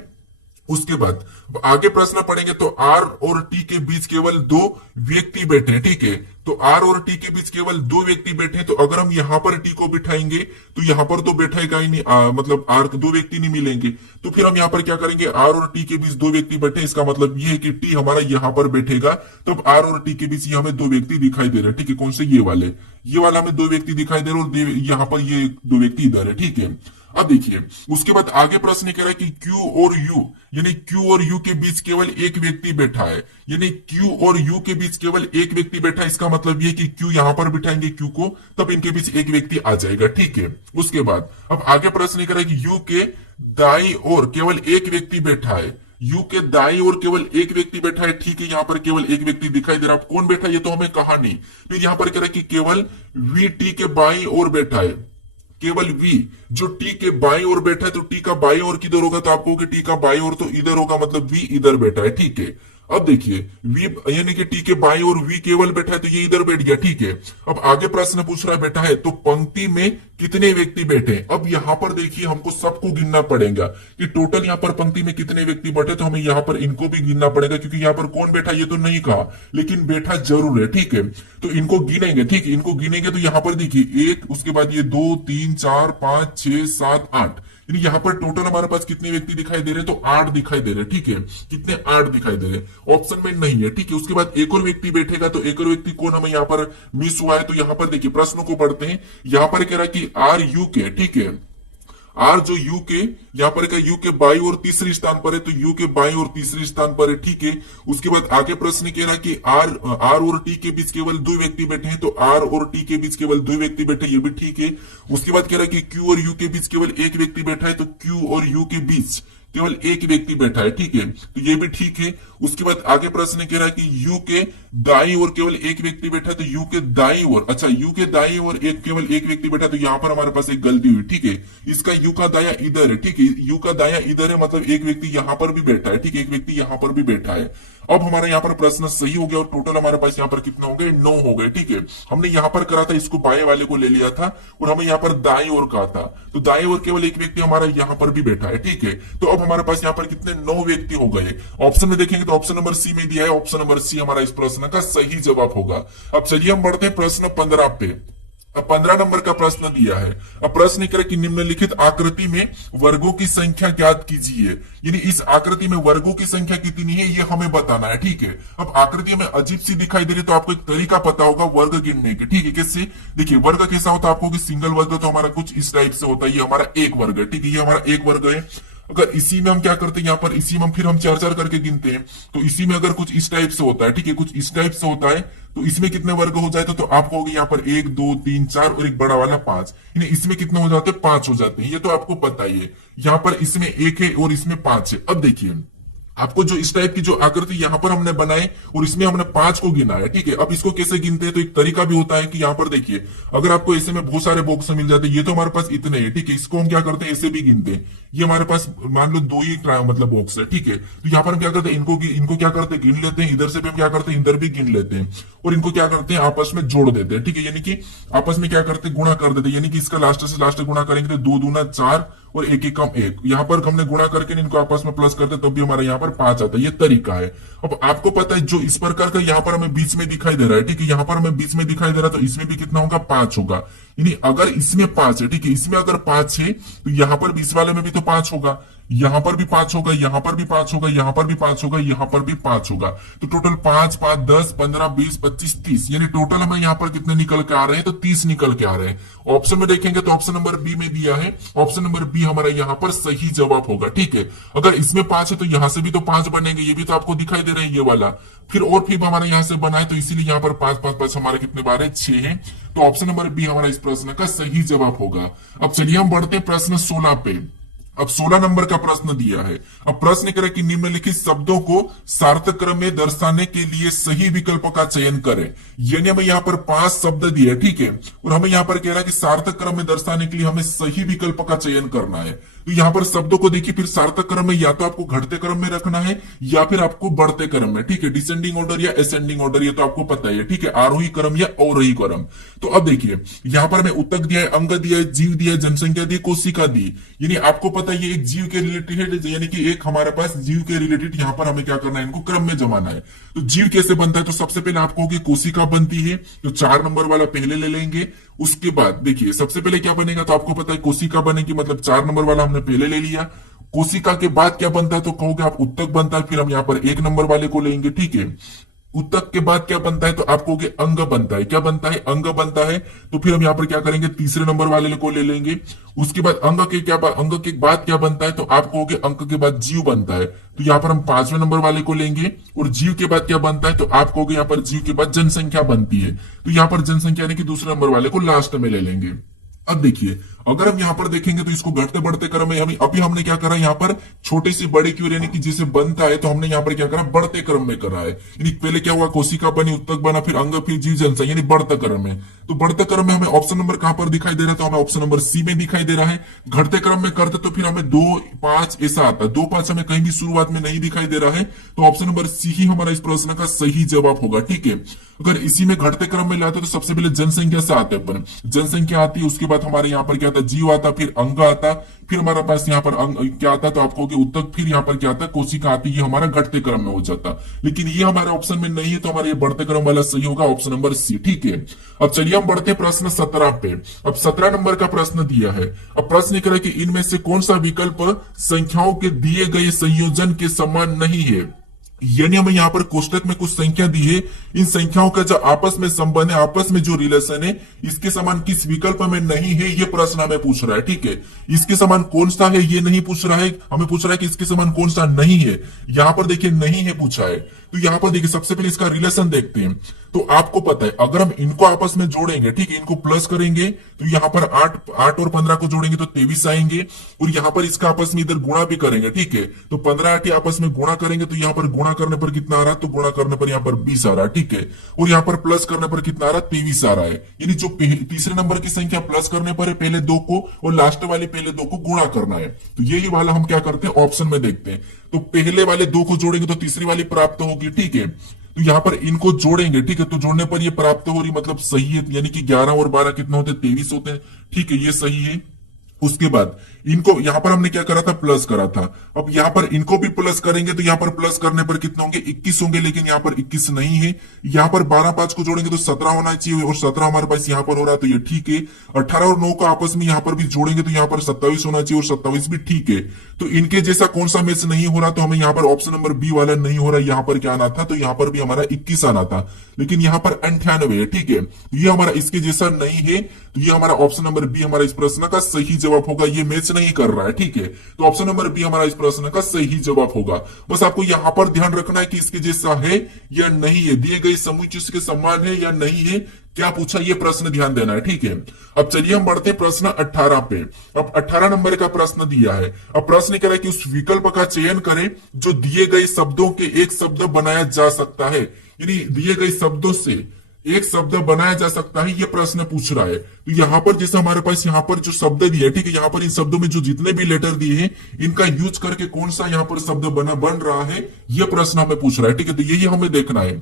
उसके बाद आगे प्रश्न पढ़ेंगे तो आर और टी के बीच केवल 2 व्यक्ति बैठे हैं। ठीक है, तो आर और टी के बीच केवल 2 व्यक्ति बैठे हैं, तो अगर हम यहां पर टी को बिठाएंगे तो यहां पर तो बैठेगा ही नहीं, मतलब आर 2 व्यक्ति नहीं मिलेंगे। तो फिर हम यहां पर क्या करेंगे, आर और टी के बीच 2 व्यक्ति बैठे, इसका मतलब ये है कि टी हमारा यहां पर बैठेगा। तो आर और टी के बीच ये हमें 2 व्यक्ति दिखाई दे रहे हैं। ठीक है, कौन से, ये वाला हमें 2 व्यक्ति दिखाई दे रहे हैं और यहाँ पर ये 2 व्यक्ति इधर है। ठीक है, अब देखिए उसके बाद आगे प्रश्न कह रहा है कि क्यू और यू, यानी क्यू और यू के बीच केवल 1 व्यक्ति बैठा है, यानी क्यू और यू के बीच केवल 1 व्यक्ति बैठा है। इसका मतलब ये कि क्यू यहां पर बिठाएंगे क्यू को, तब इनके बीच 1 व्यक्ति आ जाएगा। ठीक है, उसके बाद अब आगे प्रश्न कह रहा है कि यू के दाई ओर केवल 1 व्यक्ति बैठा है। यू के दाई ओर केवल 1 व्यक्ति बैठा है। ठीक है, यहां पर केवल 1 व्यक्ति दिखाई दे रहा है। कौन बैठा है ये तो हमें कहा नहीं। फिर यहां पर कह रहा है कि केवल वी टी के बाई ओर बैठा है, केवल वी जो टी के बाई ओर बैठा है, तो टी का बाई ओर किधर होगा, तो आपको टी का बाई ओर तो इधर होगा, मतलब वी इधर बैठा है। ठीक है, अब देखिए वी यानी कि टी के बाई और वी केवल बैठा है, तो ये इधर बैठ गया। ठीक है, अब आगे प्रश्न पूछ रहा है बैठा है तो पंक्ति में कितने व्यक्ति बैठे। अब यहां पर देखिए हमको सबको गिनना पड़ेगा कि टोटल यहां पर पंक्ति में कितने व्यक्ति बैठे, तो हमें यहां पर इनको भी गिनना पड़ेगा, क्योंकि यहां पर कौन बैठा ये तो नहीं कहा, लेकिन बैठा जरूर है। ठीक है, तो इनको गिनेंगे। ठीक है, इनको गिनेंगे तो यहां पर देखिए 1, उसके बाद ये 2 3 4 5 6 7 8, यानी यहाँ पर टोटल हमारे पास कितने व्यक्ति दिखाई दे रहे हैं, तो 8 दिखाई दे रहे हैं। ठीक है, कितने 8 दिखाई दे रहे हैं, ऑप्शन में नहीं है। ठीक है, उसके बाद एक और व्यक्ति बैठेगा, तो एक और व्यक्ति कौन हमें यहाँ पर मिस हुआ है, तो यहाँ पर देखिए प्रश्नों को पढ़ते हैं। यहाँ पर कह रहा है कि आर यू के, ठीक है, आर जो यू के यहाँ पर यू के बाई और तीसरे स्थान पर है, तो यू के बाई और तीसरे स्थान पर है। ठीक है, उसके बाद आगे प्रश्न कह रहा है कि आर और टी के बीच केवल 2 व्यक्ति बैठे हैं, तो आर और टी के बीच केवल 2 व्यक्ति बैठे, ये भी ठीक है। उसके बाद कह रहा है कि क्यू और यू के बीच केवल 1 व्यक्ति बैठा है, तो क्यू और यू के बीच केवल 1 व्यक्ति बैठा है। ठीक है, तो ये भी ठीक है। उसके बाद आगे प्रश्न कह रहा है कि यू के दाई ओर केवल 1 व्यक्ति बैठा है, तो यू के दाई ओर, अच्छा यू के दाई ओर केवल 1 व्यक्ति बैठा है, तो यहाँ पर हमारे पास एक गलती हुई। ठीक है, इसका यू का दाया इधर है। ठीक है, यू का दाया इधर है, मतलब 1 व्यक्ति यहाँ पर भी बैठा है। ठीक है, 1 व्यक्ति यहाँ पर भी बैठा है। अब हमारे यहाँ पर प्रश्न सही हो गया और टोटल हमारे पास यहाँ पर कितना हो गए, 9 हो गए। ठीक है, हमने यहाँ पर करा था, इसको बाएं वाले को ले लिया था और हमें यहाँ पर दाएं ओर कहा था, तो दाएं ओर केवल 1 व्यक्ति हमारा यहाँ पर भी बैठा है। ठीक है, तो अब हमारे पास यहाँ पर कितने 9 व्यक्ति हो गए। ऑप्शन में देखेंगे तो ऑप्शन नंबर सी में दिया है, ऑप्शन नंबर सी हमारा इस प्रश्न का सही जवाब होगा। अब चलिए हम बढ़ते हैं प्रश्न 15 पे। अब 15 नंबर का प्रश्न दिया है। अब प्रश्न करें कि निम्नलिखित आकृति में वर्गों की संख्या ज्ञात कीजिए, यानी इस आकृति में वर्गों की संख्या कितनी है ये हमें बताना है। ठीक है, अब आकृति हमें अजीब सी दिखाई दे रही है, तो आपको एक तरीका पता होगा वर्ग गिनने के। ठीक है, कैसे, देखिए वर्ग कैसा होता है आपको कि सिंगल वर्ग तो हमारा कुछ इस टाइप से होता है, ये हमारा एक वर्ग है। ठीक है, ये हमारा एक वर्ग है। अगर इसी में हम क्या करते हैं, यहाँ पर इसी में फिर हम 4 4 करके गिनते हैं, तो इसी में अगर कुछ इस टाइप से होता है, ठीक है, कुछ इस टाइप से होता है, तो इसमें कितने वर्ग हो जाए तो आप कहोगे यहाँ पर 1 2 3 4 और एक बड़ा वाला 5, यानी इसमें कितने हो जाते हैं 5 हो जाते हैं, ये तो आपको पता ही है। यहाँ पर इसमें 1 है और इसमें 5 है। अब देखिए आपको जो इस टाइप की जो आकृति यहां पर हमने बनाई और इसमें हमने 5 को गिना है, ठीक है। अब इसको कैसे गिनते हैं, तो एक तरीका भी होता है कि यहाँ पर देखिए अगर आपको ऐसे में बहुत सारे बॉक्स मिल जाते हैं, ये तो हमारे पास इतने हैं, ठीक है, इसको हम क्या करते हैं ऐसे भी गिनते हैं। ये हमारे पास मान लो 2 ही मतलब बॉक्स है, ठीक है। तो यहाँ पर हम क्या करते हैं, इनको क्या करते हैं गिन लेते हैं, इधर से भी हम क्या करते हैं इधर भी गिन लेते हैं और इनको क्या करते हैं आपस में जोड़ देते हैं, ठीक है। यानी कि आपस में क्या करते हैं गुणा कर देते हैं, यानी कि इसका लास्ट से लास्ट गुणा करेंगे तो 2 दूना 4 और 1 1 कम 1, यहाँ पर हमने गुणा करके इनको आपस में प्लस करते तब भी हमारा यहाँ पर 5 आता है, ये तरीका है। अब आपको पता है जो इस प्रकार का यहाँ पर हमें बीच में दिखाई दे रहा है, ठीक है, यहाँ पर हमें बीच में दिखाई दे रहा है तो इसमें भी कितना होगा 5 होगा। यानी अगर इसमें 5 है, ठीक है, इसमें अगर 5 है तो यहाँ पर बीच वाले में भी तो 5 होगा, यहां पर भी 5 होगा, यहां पर भी 5 होगा, यहां पर भी 5 होगा, यहां पर भी 5 होगा। तो टोटल 5 5 10 15 20 25 30, यानी टोटल हमें यहाँ पर कितने निकल के आ रहे हैं, तो 30 निकल के आ रहे हैं। ऑप्शन में देखेंगे तो ऑप्शन नंबर बी में दिया है, ऑप्शन नंबर बी हमारा यहाँ पर सही जवाब होगा, ठीक है। अगर इसमें 5 है तो यहां से भी तो 5 बनेंगे, ये भी तो आपको दिखाई दे रहे हैं ये वाला, फिर हमारे यहाँ से बनाए तो इसीलिए यहाँ पर 5 5 5 हमारे कितने बार है 6 है। तो ऑप्शन नंबर बी हमारा इस प्रश्न का सही जवाब होगा। अब चलिए हम बढ़ते हैं प्रश्न 16 पे। अब 16 नंबर का प्रश्न दिया है। अब प्रश्न करें कि निम्नलिखित शब्दों को सार्थक क्रम में दर्शाने के लिए सही विकल्प का चयन करें। यानी हमें यहाँ पर 5 शब्द दिए, ठीक है, और हमें यहाँ पर कह रहा है कि सार्थक क्रम में दर्शाने के लिए हमें सही विकल्प का चयन करना है। तो यहाँ पर शब्दों को देखिए, फिर सार्थक क्रम में या तो आपको घटते क्रम में रखना है या फिर आपको बढ़ते क्रम में, ठीक है, डिसेंडिंग ऑर्डर या असेंडिंग ऑर्डर, ये तो आपको पता है, ठीक है, आरोही क्रम या अवरोही क्रम। तो अब देखिए यहाँ पर हमें उत्तक दिया है, अंग दिया है, जीव दिया है, जनसंख्या दी, कोशिका दी, यानी आपको पता है ये एक जीव के रिलेटेड है, यानी कि एक हमारे पास जीव के रिलेटेड यहाँ पर हमें क्या करना है, इनको क्रम में जमाना है। तो जीव कैसे बनता है, तो सबसे पहले आपको होगी कोशिका बनती है, तो 4 नंबर वाला पहले ले लेंगे। उसके बाद देखिए सबसे पहले क्या बनेगा, तो आपको पता है कोशिका बनेगी, मतलब 4 नंबर वाला हमने पहले ले लिया। कोशिका के बाद क्या बनता है, तो कहोगे आप उत्तक बनता है, फिर हम यहाँ पर 1 नंबर वाले को लेंगे, ठीक है। उत्तक के बाद क्या बनता है, तो आप कहोगे अंग बनता है, क्या बनता है, अंग बनता है। तो फिर हम यहाँ पर क्या करेंगे, तीसरे नंबर वाले को ले लेंगे। उसके बाद अंग के बाद क्या बनता है, तो आप कहोगे अंग के बाद जीव बनता है, तो यहाँ पर हम 5वें नंबर वाले को लेंगे। और जीव के बाद क्या बनता है, तो आप कहोगे यहाँ पर जीव के बाद जनसंख्या बनती है, तो यहाँ पर जनसंख्या यानी कि दूसरे नंबर वाले को लास्ट में ले लेंगे। अब देखिए अगर हम यहाँ पर देखेंगे तो इसको घटते बढ़ते क्रम में अभी हमने क्या करा, यहाँ पर छोटे से बड़े की ओर यानी कि जैसे बनता है तो हमने यहाँ पर क्या करा, बढ़ते क्रम में करा है। यानी पहले क्या हुआ, कोशिका बनी, उत्तक बना, फिर अंग, फिर जीव, जनसंख्या, यानी बढ़ते क्रम में। तो बढ़ते क्रम में हमें ऑप्शन नंबर कहां पर दिखाई दे रहा है, तो हमें ऑप्शन नंबर सी में दिखाई दे रहा है। घटते क्रम में करते तो फिर हमें 2 5 ऐसा आता है, 2 5 हमें कहीं भी शुरुआत में नहीं दिखाई दे रहा है, तो ऑप्शन नंबर सी ही हमारा इस प्रश्न का सही जवाब होगा, ठीक है। अगर इसी में घटते क्रम में लाते तो सबसे पहले जनसंख्या से आते हैं, जनसंख्या आती है, उसके बाद हमारे यहाँ पर क्या आता है, जीव आता, फिर अंग आता, फिर हमारे पास यहाँ पर अंग क्या आता है, तो आपको उत्तक, फिर यहाँ पर क्या आता है, कोशिका आती है, हमारा घटते क्रम में हो जाता। लेकिन ये हमारे ऑप्शन में नहीं है, तो हमारा ये बढ़ते क्रम वाला सही होगा, ऑप्शन नंबर सी, ठीक है। अब चलिए हम बढ़ते प्रश्न 17 पे। अब 17 नंबर का प्रश्न दिया है। अब प्रश्न करें कि इनमें से कौन सा विकल्प संख्याओं के दिए गए संयोजन के समान नहीं है। यानी हमें यहाँ पर कोष्टक में कुछ संख्या दी है, इन संख्याओं का जो आपस में संबंध है, आपस में जो रिलेशन है, इसके समान किस विकल्प में नहीं है, ये प्रश्न हमें पूछ रहा है, ठीक है। इसके समान कौन सा है ये नहीं पूछ रहा है, हमें पूछ रहा है कि इसके समान कौन सा नहीं है। यहाँ पर देखिए नहीं है पूछा है, तो यहाँ पर देखिए सबसे पहले इसका रिलेशन देखते हैं। तो आपको पता है अगर हम इनको आपस में जोड़ेंगे, ठीक है, इनको प्लस करेंगे तो यहाँ पर 8 और 15 को जोड़ेंगे तो 23 आएंगे, और यहाँ पर इसका आपस में इधर गुणा भी करेंगे, ठीक है, तो 15 8 आपस में गुणा करेंगे तो यहाँ पर गुणा करने पर कितना आ रहा है, तो गुणा करने पर यहाँ पर 20 आ रहा है, ठीक है, और यहाँ पर प्लस करने पर कितना आ रहा है, 23 आ रहा है। यानी जो तीसरे नंबर की संख्या प्लस करने पर है पहले 2 को, और लास्ट वाले पहले 2 को गुणा करना है, तो यही वाला हम क्या करते हैं ऑप्शन में देखते हैं। तो पहले वाले 2 को जोड़ेंगे तो तीसरी वाली प्राप्त होगी, ठीक है। तो यहाँ पर इनको जोड़ेंगे, ठीक है, तो जोड़ने पर ये प्राप्त हो रही, मतलब सही है, यानी कि 11 और 12 कितने होते हैं, 23 होते हैं, ठीक है, ये सही है। उसके बाद इनको यहां पर हमने क्या करा था, प्लस करा था। अब यहां पर इनको भी प्लस करेंगे तो यहां पर प्लस करने पर कितने होंगे, 21 होंगे, लेकिन यहां पर 21 नहीं है। यहां पर 12 5 को जोड़ेंगे तो 17 होना चाहिए, और 17 हमारे पास यहां पर हो रहा है, तो ये ठीक है। 18 और 9 को आपस में यहां पर भी जोड़ेंगे तो यहां पर 27 होना चाहिए, और 27 भी ठीक है। तो इनके जैसा कौन सा मैच नहीं हो रहा, तो हमें यहाँ पर ऑप्शन नंबर बी वाला नहीं हो रहा, यहाँ पर क्या आना था, तो यहाँ पर भी हमारा 21 आना था, लेकिन यहाँ पर 98 है, ठीक है। ये हमारा इसके जैसा नहीं है, तो ये हमारा ऑप्शन नंबर बी हमारा इस प्रश्न का सही जवाब होगा। ये मैच नहीं कर रहा है, ठीक है। तो ऑप्शन नंबर बी हमारा इस प्रश्न का सही जवाब होगा। बस आपको यहां पर ध्यान रखना है कि इसके जैसा है या नहीं है, दिए गए समूह चीज के समान है या नहीं है, क्या पूछा ये प्रश्न ध्यान देना है, ठीक है। अब चलिए हम बढ़ते हैं प्रश्न 18 पे। अब 18 नंबर का प्रश्न दिया है। अब प्रश्न कह रहा है कि उस विकल्प का चयन करें जो दिए गए शब्दों के एक शब्द बनाया जा सकता है, यानी दिए गए शब्दों से एक शब्द बनाया जा सकता है, ये प्रश्न पूछ रहा है। तो यहाँ पर जैसे हमारे पास यहाँ पर जो शब्द दिए है, ठीक है, यहाँ पर इन शब्दों में जो जितने भी लेटर दिए हैं इनका यूज करके कौन सा यहाँ पर शब्द बन रहा है, ये प्रश्न हमें पूछ रहा है, ठीक है। तो यही हमें देखना है।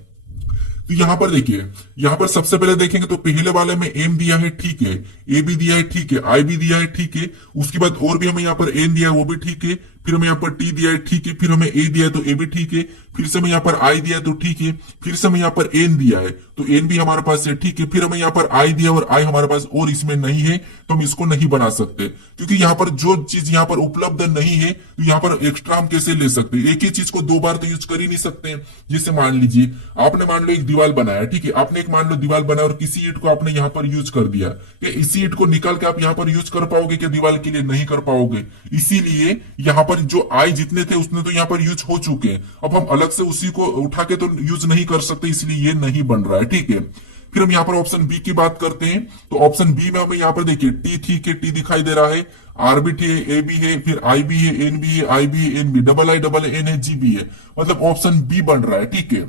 तो यहां पर देखिए, यहां पर सबसे पहले देखेंगे तो पहले वाले में एम दिया है, ठीक है, ए भी दिया है, ठीक है, आई भी दिया है, ठीक है। उसके बाद और भी हमें यहाँ पर एन दिया है, वो भी ठीक है। फिर हमें यहाँ पर टी दिया है, ठीक है। फिर हमें ए दिया है तो ए भी ठीक है। फिर से हमें यहाँ पर आई दिया है तो ठीक है। फिर से हमें यहाँ पर एन दिया है तो एन भी हमारे पास है, ठीक है। फिर हमें यहाँ पर आई दिया और आई हमारे पास और इसमें नहीं है, तो हम इसको नहीं बना सकते, क्योंकि यहाँ पर जो चीज यहाँ पर उपलब्ध नहीं है तो यहाँ पर एक्स्ट्रा हम कैसे ले सकते हैं। एक ही चीज को दो बार तो यूज कर ही नहीं सकते। जैसे मान लीजिए आपने मान लो एक दीवार बनाया, ठीक है, आपने एक मान लो दीवार बनाया और किसी ईंट को आपने यहाँ पर यूज कर दिया, क्या इसी ईंट को निकाल के आप यहाँ पर यूज कर पाओगे क्या दीवार के लिए? नहीं कर पाओगे। इसीलिए यहाँ पर जो आई जितने थे उसने तो यहाँ पर यूज हो चुके हैं, अब हम अलग से उसी को उठा के तो यूज नहीं कर सकते, इसलिए ये नहीं बन रहा है, ठीक है। फिर हम यहाँ पर ऑप्शन बी की बात करते हैं। तो ऑप्शन बी में हमें यहाँ पर देखिए टी, ठीक है, टी दिखाई दे रहा है, आर भी है, ए भी है, फिर आई भी है, एन भी है, आई भी है, एन भी, डबल आई डबल एन है, जी भी है, मतलब ऑप्शन बी बन रहा है, ठीक है।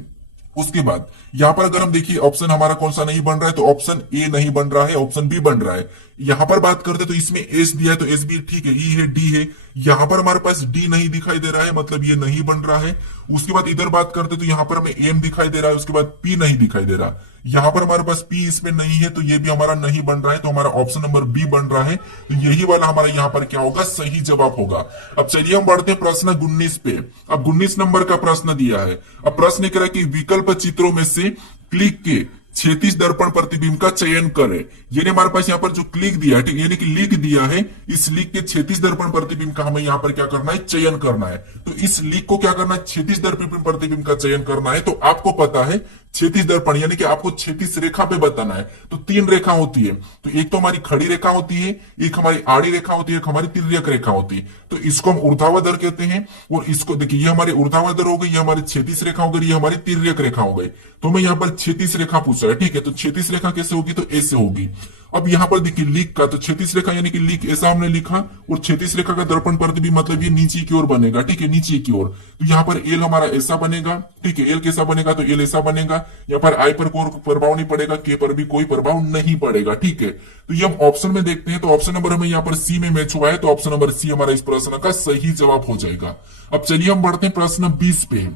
उसके बाद यहां पर अगर हम देखिए ऑप्शन हमारा कौन सा नहीं बन रहा है, तो ऑप्शन ए नहीं बन रहा है, ऑप्शन बी बन रहा है। यहां पर बात करते तो इसमें एस दिया है तो एस भी ठीक है, ई है, डी है। यहां पर हमारे पास डी नहीं दिखाई दे रहा है, मतलब ये नहीं बन रहा है। उसके बाद इधर बात करते तो यहां पर हमें एम दिखाई दे रहा है, उसके बाद पी नहीं दिखाई दे रहा। यहां पर हमारे पास पी इसमें नहीं है, तो ये भी हमारा नहीं बन रहा है, तो हमारा ऑप्शन नंबर बी बन रहा है। तो यही वाला हमारा यहाँ पर क्या होगा, सही जवाब होगा। अब चलिए हम बढ़ते हैं प्रश्न 19 पे। अब 19 नंबर का प्रश्न दिया है। अब प्रश्न कह रहा है कि विकल्प चित्रों में से क्लिक के क्षैतिज दर्पण प्रतिबिंब का चयन करें। यानी हमारे पास यहाँ पर जो क्लिक दिया है, ठीक, यानी कि लिख दिया है, इस लिख के क्षैतिज दर्पण प्रतिबिंब का हमें यहाँ पर क्या करना है, चयन करना है। तो इस लिख को क्या करना है, क्षैतिज दर्पण प्रतिबिंब का चयन करना है। तो आपको पता है क्षैतिज दर्पण यानी कि आपको क्षैतिज रेखा पे बताना है। तो तीन रेखा होती है, तो एक तो हमारी खड़ी रेखा होती है, एक हमारी आड़ी रेखा होती है, एक हमारी तिर्यक रेखा होती है। तो इसको हम ऊर्ध्वाधर कहते हैं, और इसको देखिए ये हमारी ऊर्ध्वाधर हो गई, ये हमारी क्षैतिज रेखा हो गई, ये हमारी तिर्यक रेखा हो गई। तो हमें यहाँ पर क्षैतिज रेखा पूछा है, ठीक है। तो क्षैतिज रेखा कैसे होगी, तो ऐसे होगी। अब यहाँ पर देखिए लिख का, तो क्षैतिज रेखा यानी कि लिख ऐसा हमने लिखा, और क्षैतिज रेखा का दर्पण प्रतिबिंब मतलब ये नीचे की ओर बनेगा, ठीक है, नीचे की ओर। तो यहाँ पर एल हमारा ऐसा बनेगा, ठीक है, एल कैसा बनेगा, तो एल ऐसा बनेगा। यहाँ पर आई पर कोई प्रभाव नहीं पड़ेगा, के पर भी कोई प्रभाव नहीं पड़ेगा, ठीक है। तो ये हम ऑप्शन में देखते हैं, तो ऑप्शन नंबर हमें यहाँ पर सी में मैच हुआ है, तो ऑप्शन नंबर सी हमारा इस प्रश्न का सही जवाब हो जाएगा। अब चलिए हम बढ़ते हैं प्रश्न 20 पे।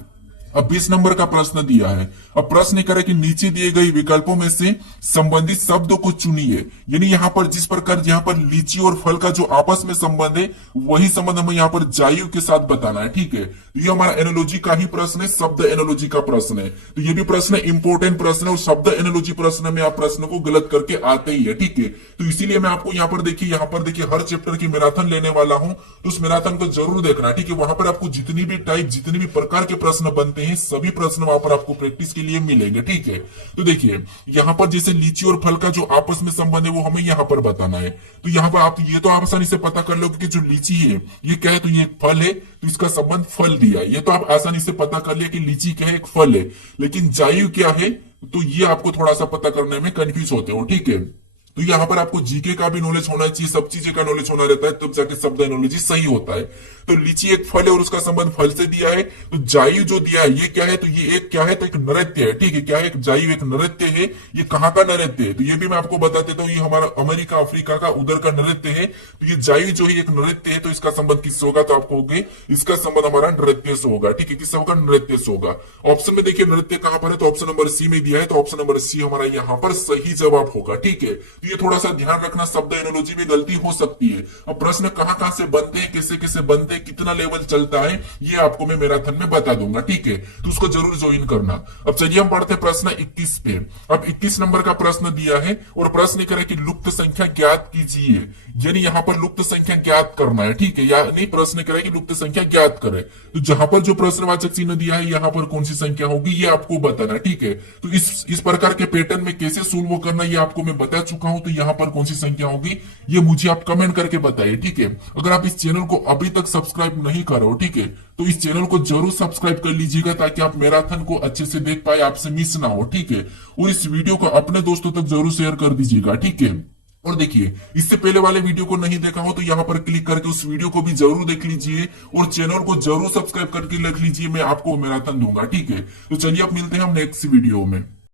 अब 20 नंबर का प्रश्न दिया है। अब प्रश्न करे कि नीचे दिए गए विकल्पों में से संबंधित शब्द को चुनिए। यानी यहाँ पर जिस प्रकार यहाँ पर लीची और फल का जो आपस में संबंध है, वही संबंध हमें यहाँ पर जायु के साथ बताना है, ठीक है। तो ये हमारा एनोलॉजी का ही प्रश्न है, शब्द एनोलॉजी का प्रश्न है। तो ये भी प्रश्न इंपोर्टेंट प्रश्न है, और शब्द एनोलॉजी प्रश्न में आप प्रश्न को गलत करके आते ही है, ठीक है। तो इसीलिए मैं आपको यहाँ पर देखिए हर चैप्टर की मैराथन लेने वाला हूं, तो उस मैराथन को जरूर देखना है, ठीक है। वहां पर आपको जितनी भी टाइप, जितने भी प्रकार के प्रश्न बनते हैं, सभी प्रश्न वहां पर आपको प्रैक्टिस के लिए मिलेंगे, ठीक है। तो देखिए यहाँ पर जैसे लीची और फल का जो आपस में संबंध है वो हमें यहाँ पर बताना है। तो यहाँ पर आप ये तो आसानी से पता कर लो कि जो लीची है ये क्या है, तो ये एक फल है, तो इसका संबंध फल दिया है, ये तो आप आसानी से पता कर लिया कि लीची क्या है, एक फल है। लेकिन जायु क्या है, तो ये आपको थोड़ा सा पता करने में कंफ्यूज होते हो, ठीक है। तो यहाँ पर आपको जीके का भी नॉलेज होना चाहिए, सब चीजें का नॉलेज होना रहता है, तब जाके शब्द एनोलॉजी सही होता है। तो लीची एक फल है और उसका संबंध फल से दिया है। तो जायु जो दिया है ये क्या है, तो ये एक क्या है, तो एक नृत्य है, ठीक है। क्या है, जायु एक नृत्य है। ये कहाँ का नृत्य है, तो ये भी मैं आपको बता देता हूँ, ये हमारा अमेरिका अफ्रीका का उधर का नृत्य है। तो ये जायु जो है एक नृत्य है, तो इसका संबंध किससे होगा, तो आपको इसका संबंध हमारा नृत्य से होगा, ठीक है। किससे होगा, नृत्य से होगा। ऑप्शन में देखिए नृत्य कहां पर है, तो ऑप्शन नंबर सी में दिया है, तो ऑप्शन नंबर सी हमारा यहाँ पर सही जवाब होगा, ठीक है। तो ये थोड़ा सा ध्यान रखना, शब्द एनोलॉजी में गलती हो सकती है। अब प्रश्न कहां से बनते हैं, कैसे कैसे बनते हैं, कितना लेवल चलता है, ये आपको मैं मैराथन में बता दूंगा, ठीक है। तो उसको जरूर ज्वाइन करना। अब चलिए हम पढ़ते हैं प्रश्न 21 पे। अब 21 नंबर का प्रश्न दिया है, और प्रश्न कह रहा है कि लुप्त संख्या ज्ञात कीजिए। यानी यहाँ पर लुप्त संख्या ज्ञात करना है, ठीक है। यानी प्रश्न कह रहा है कि लुप्त संख्या ज्ञात करे। तो जहां पर जो प्रश्नवाचक चिन्ह दिया है, यहाँ पर कौन सी संख्या होगी, ये आपको बताना है, ठीक है। तो इस प्रकार के पैटर्न में कैसे सोल्व करना, ये आपको मैं बता चुका हूं। हो तो यहाँ पर कौन सी संख्या होगी, ये मुझे आप कमेंट करके बताइए, ठीक है। अगर आप इस चैनल को अभी तक सब्सक्राइब नहीं करो, ठीक है, तो इस चैनल को जरूर सब्सक्राइब कर लीजिएगा ताकि आप मैराथन को अच्छे से देख पाए, आपसे मिस ना हो, ठीक है। और इस वीडियो को अपने दोस्तों तक जरूर शेयर कर दीजिएगा, ठीक है। और देखिए, इससे पहले वाले वीडियो को नहीं देखा हो तो यहाँ पर क्लिक करके उस वीडियो को भी जरूर देख लीजिए और चैनल को जरूर सब्सक्राइब करके रख लीजिए। मैं आपको मैराथन दूंगा, ठीक है। तो चलिए अब मिलते हैं हम नेक्स्ट वीडियो में।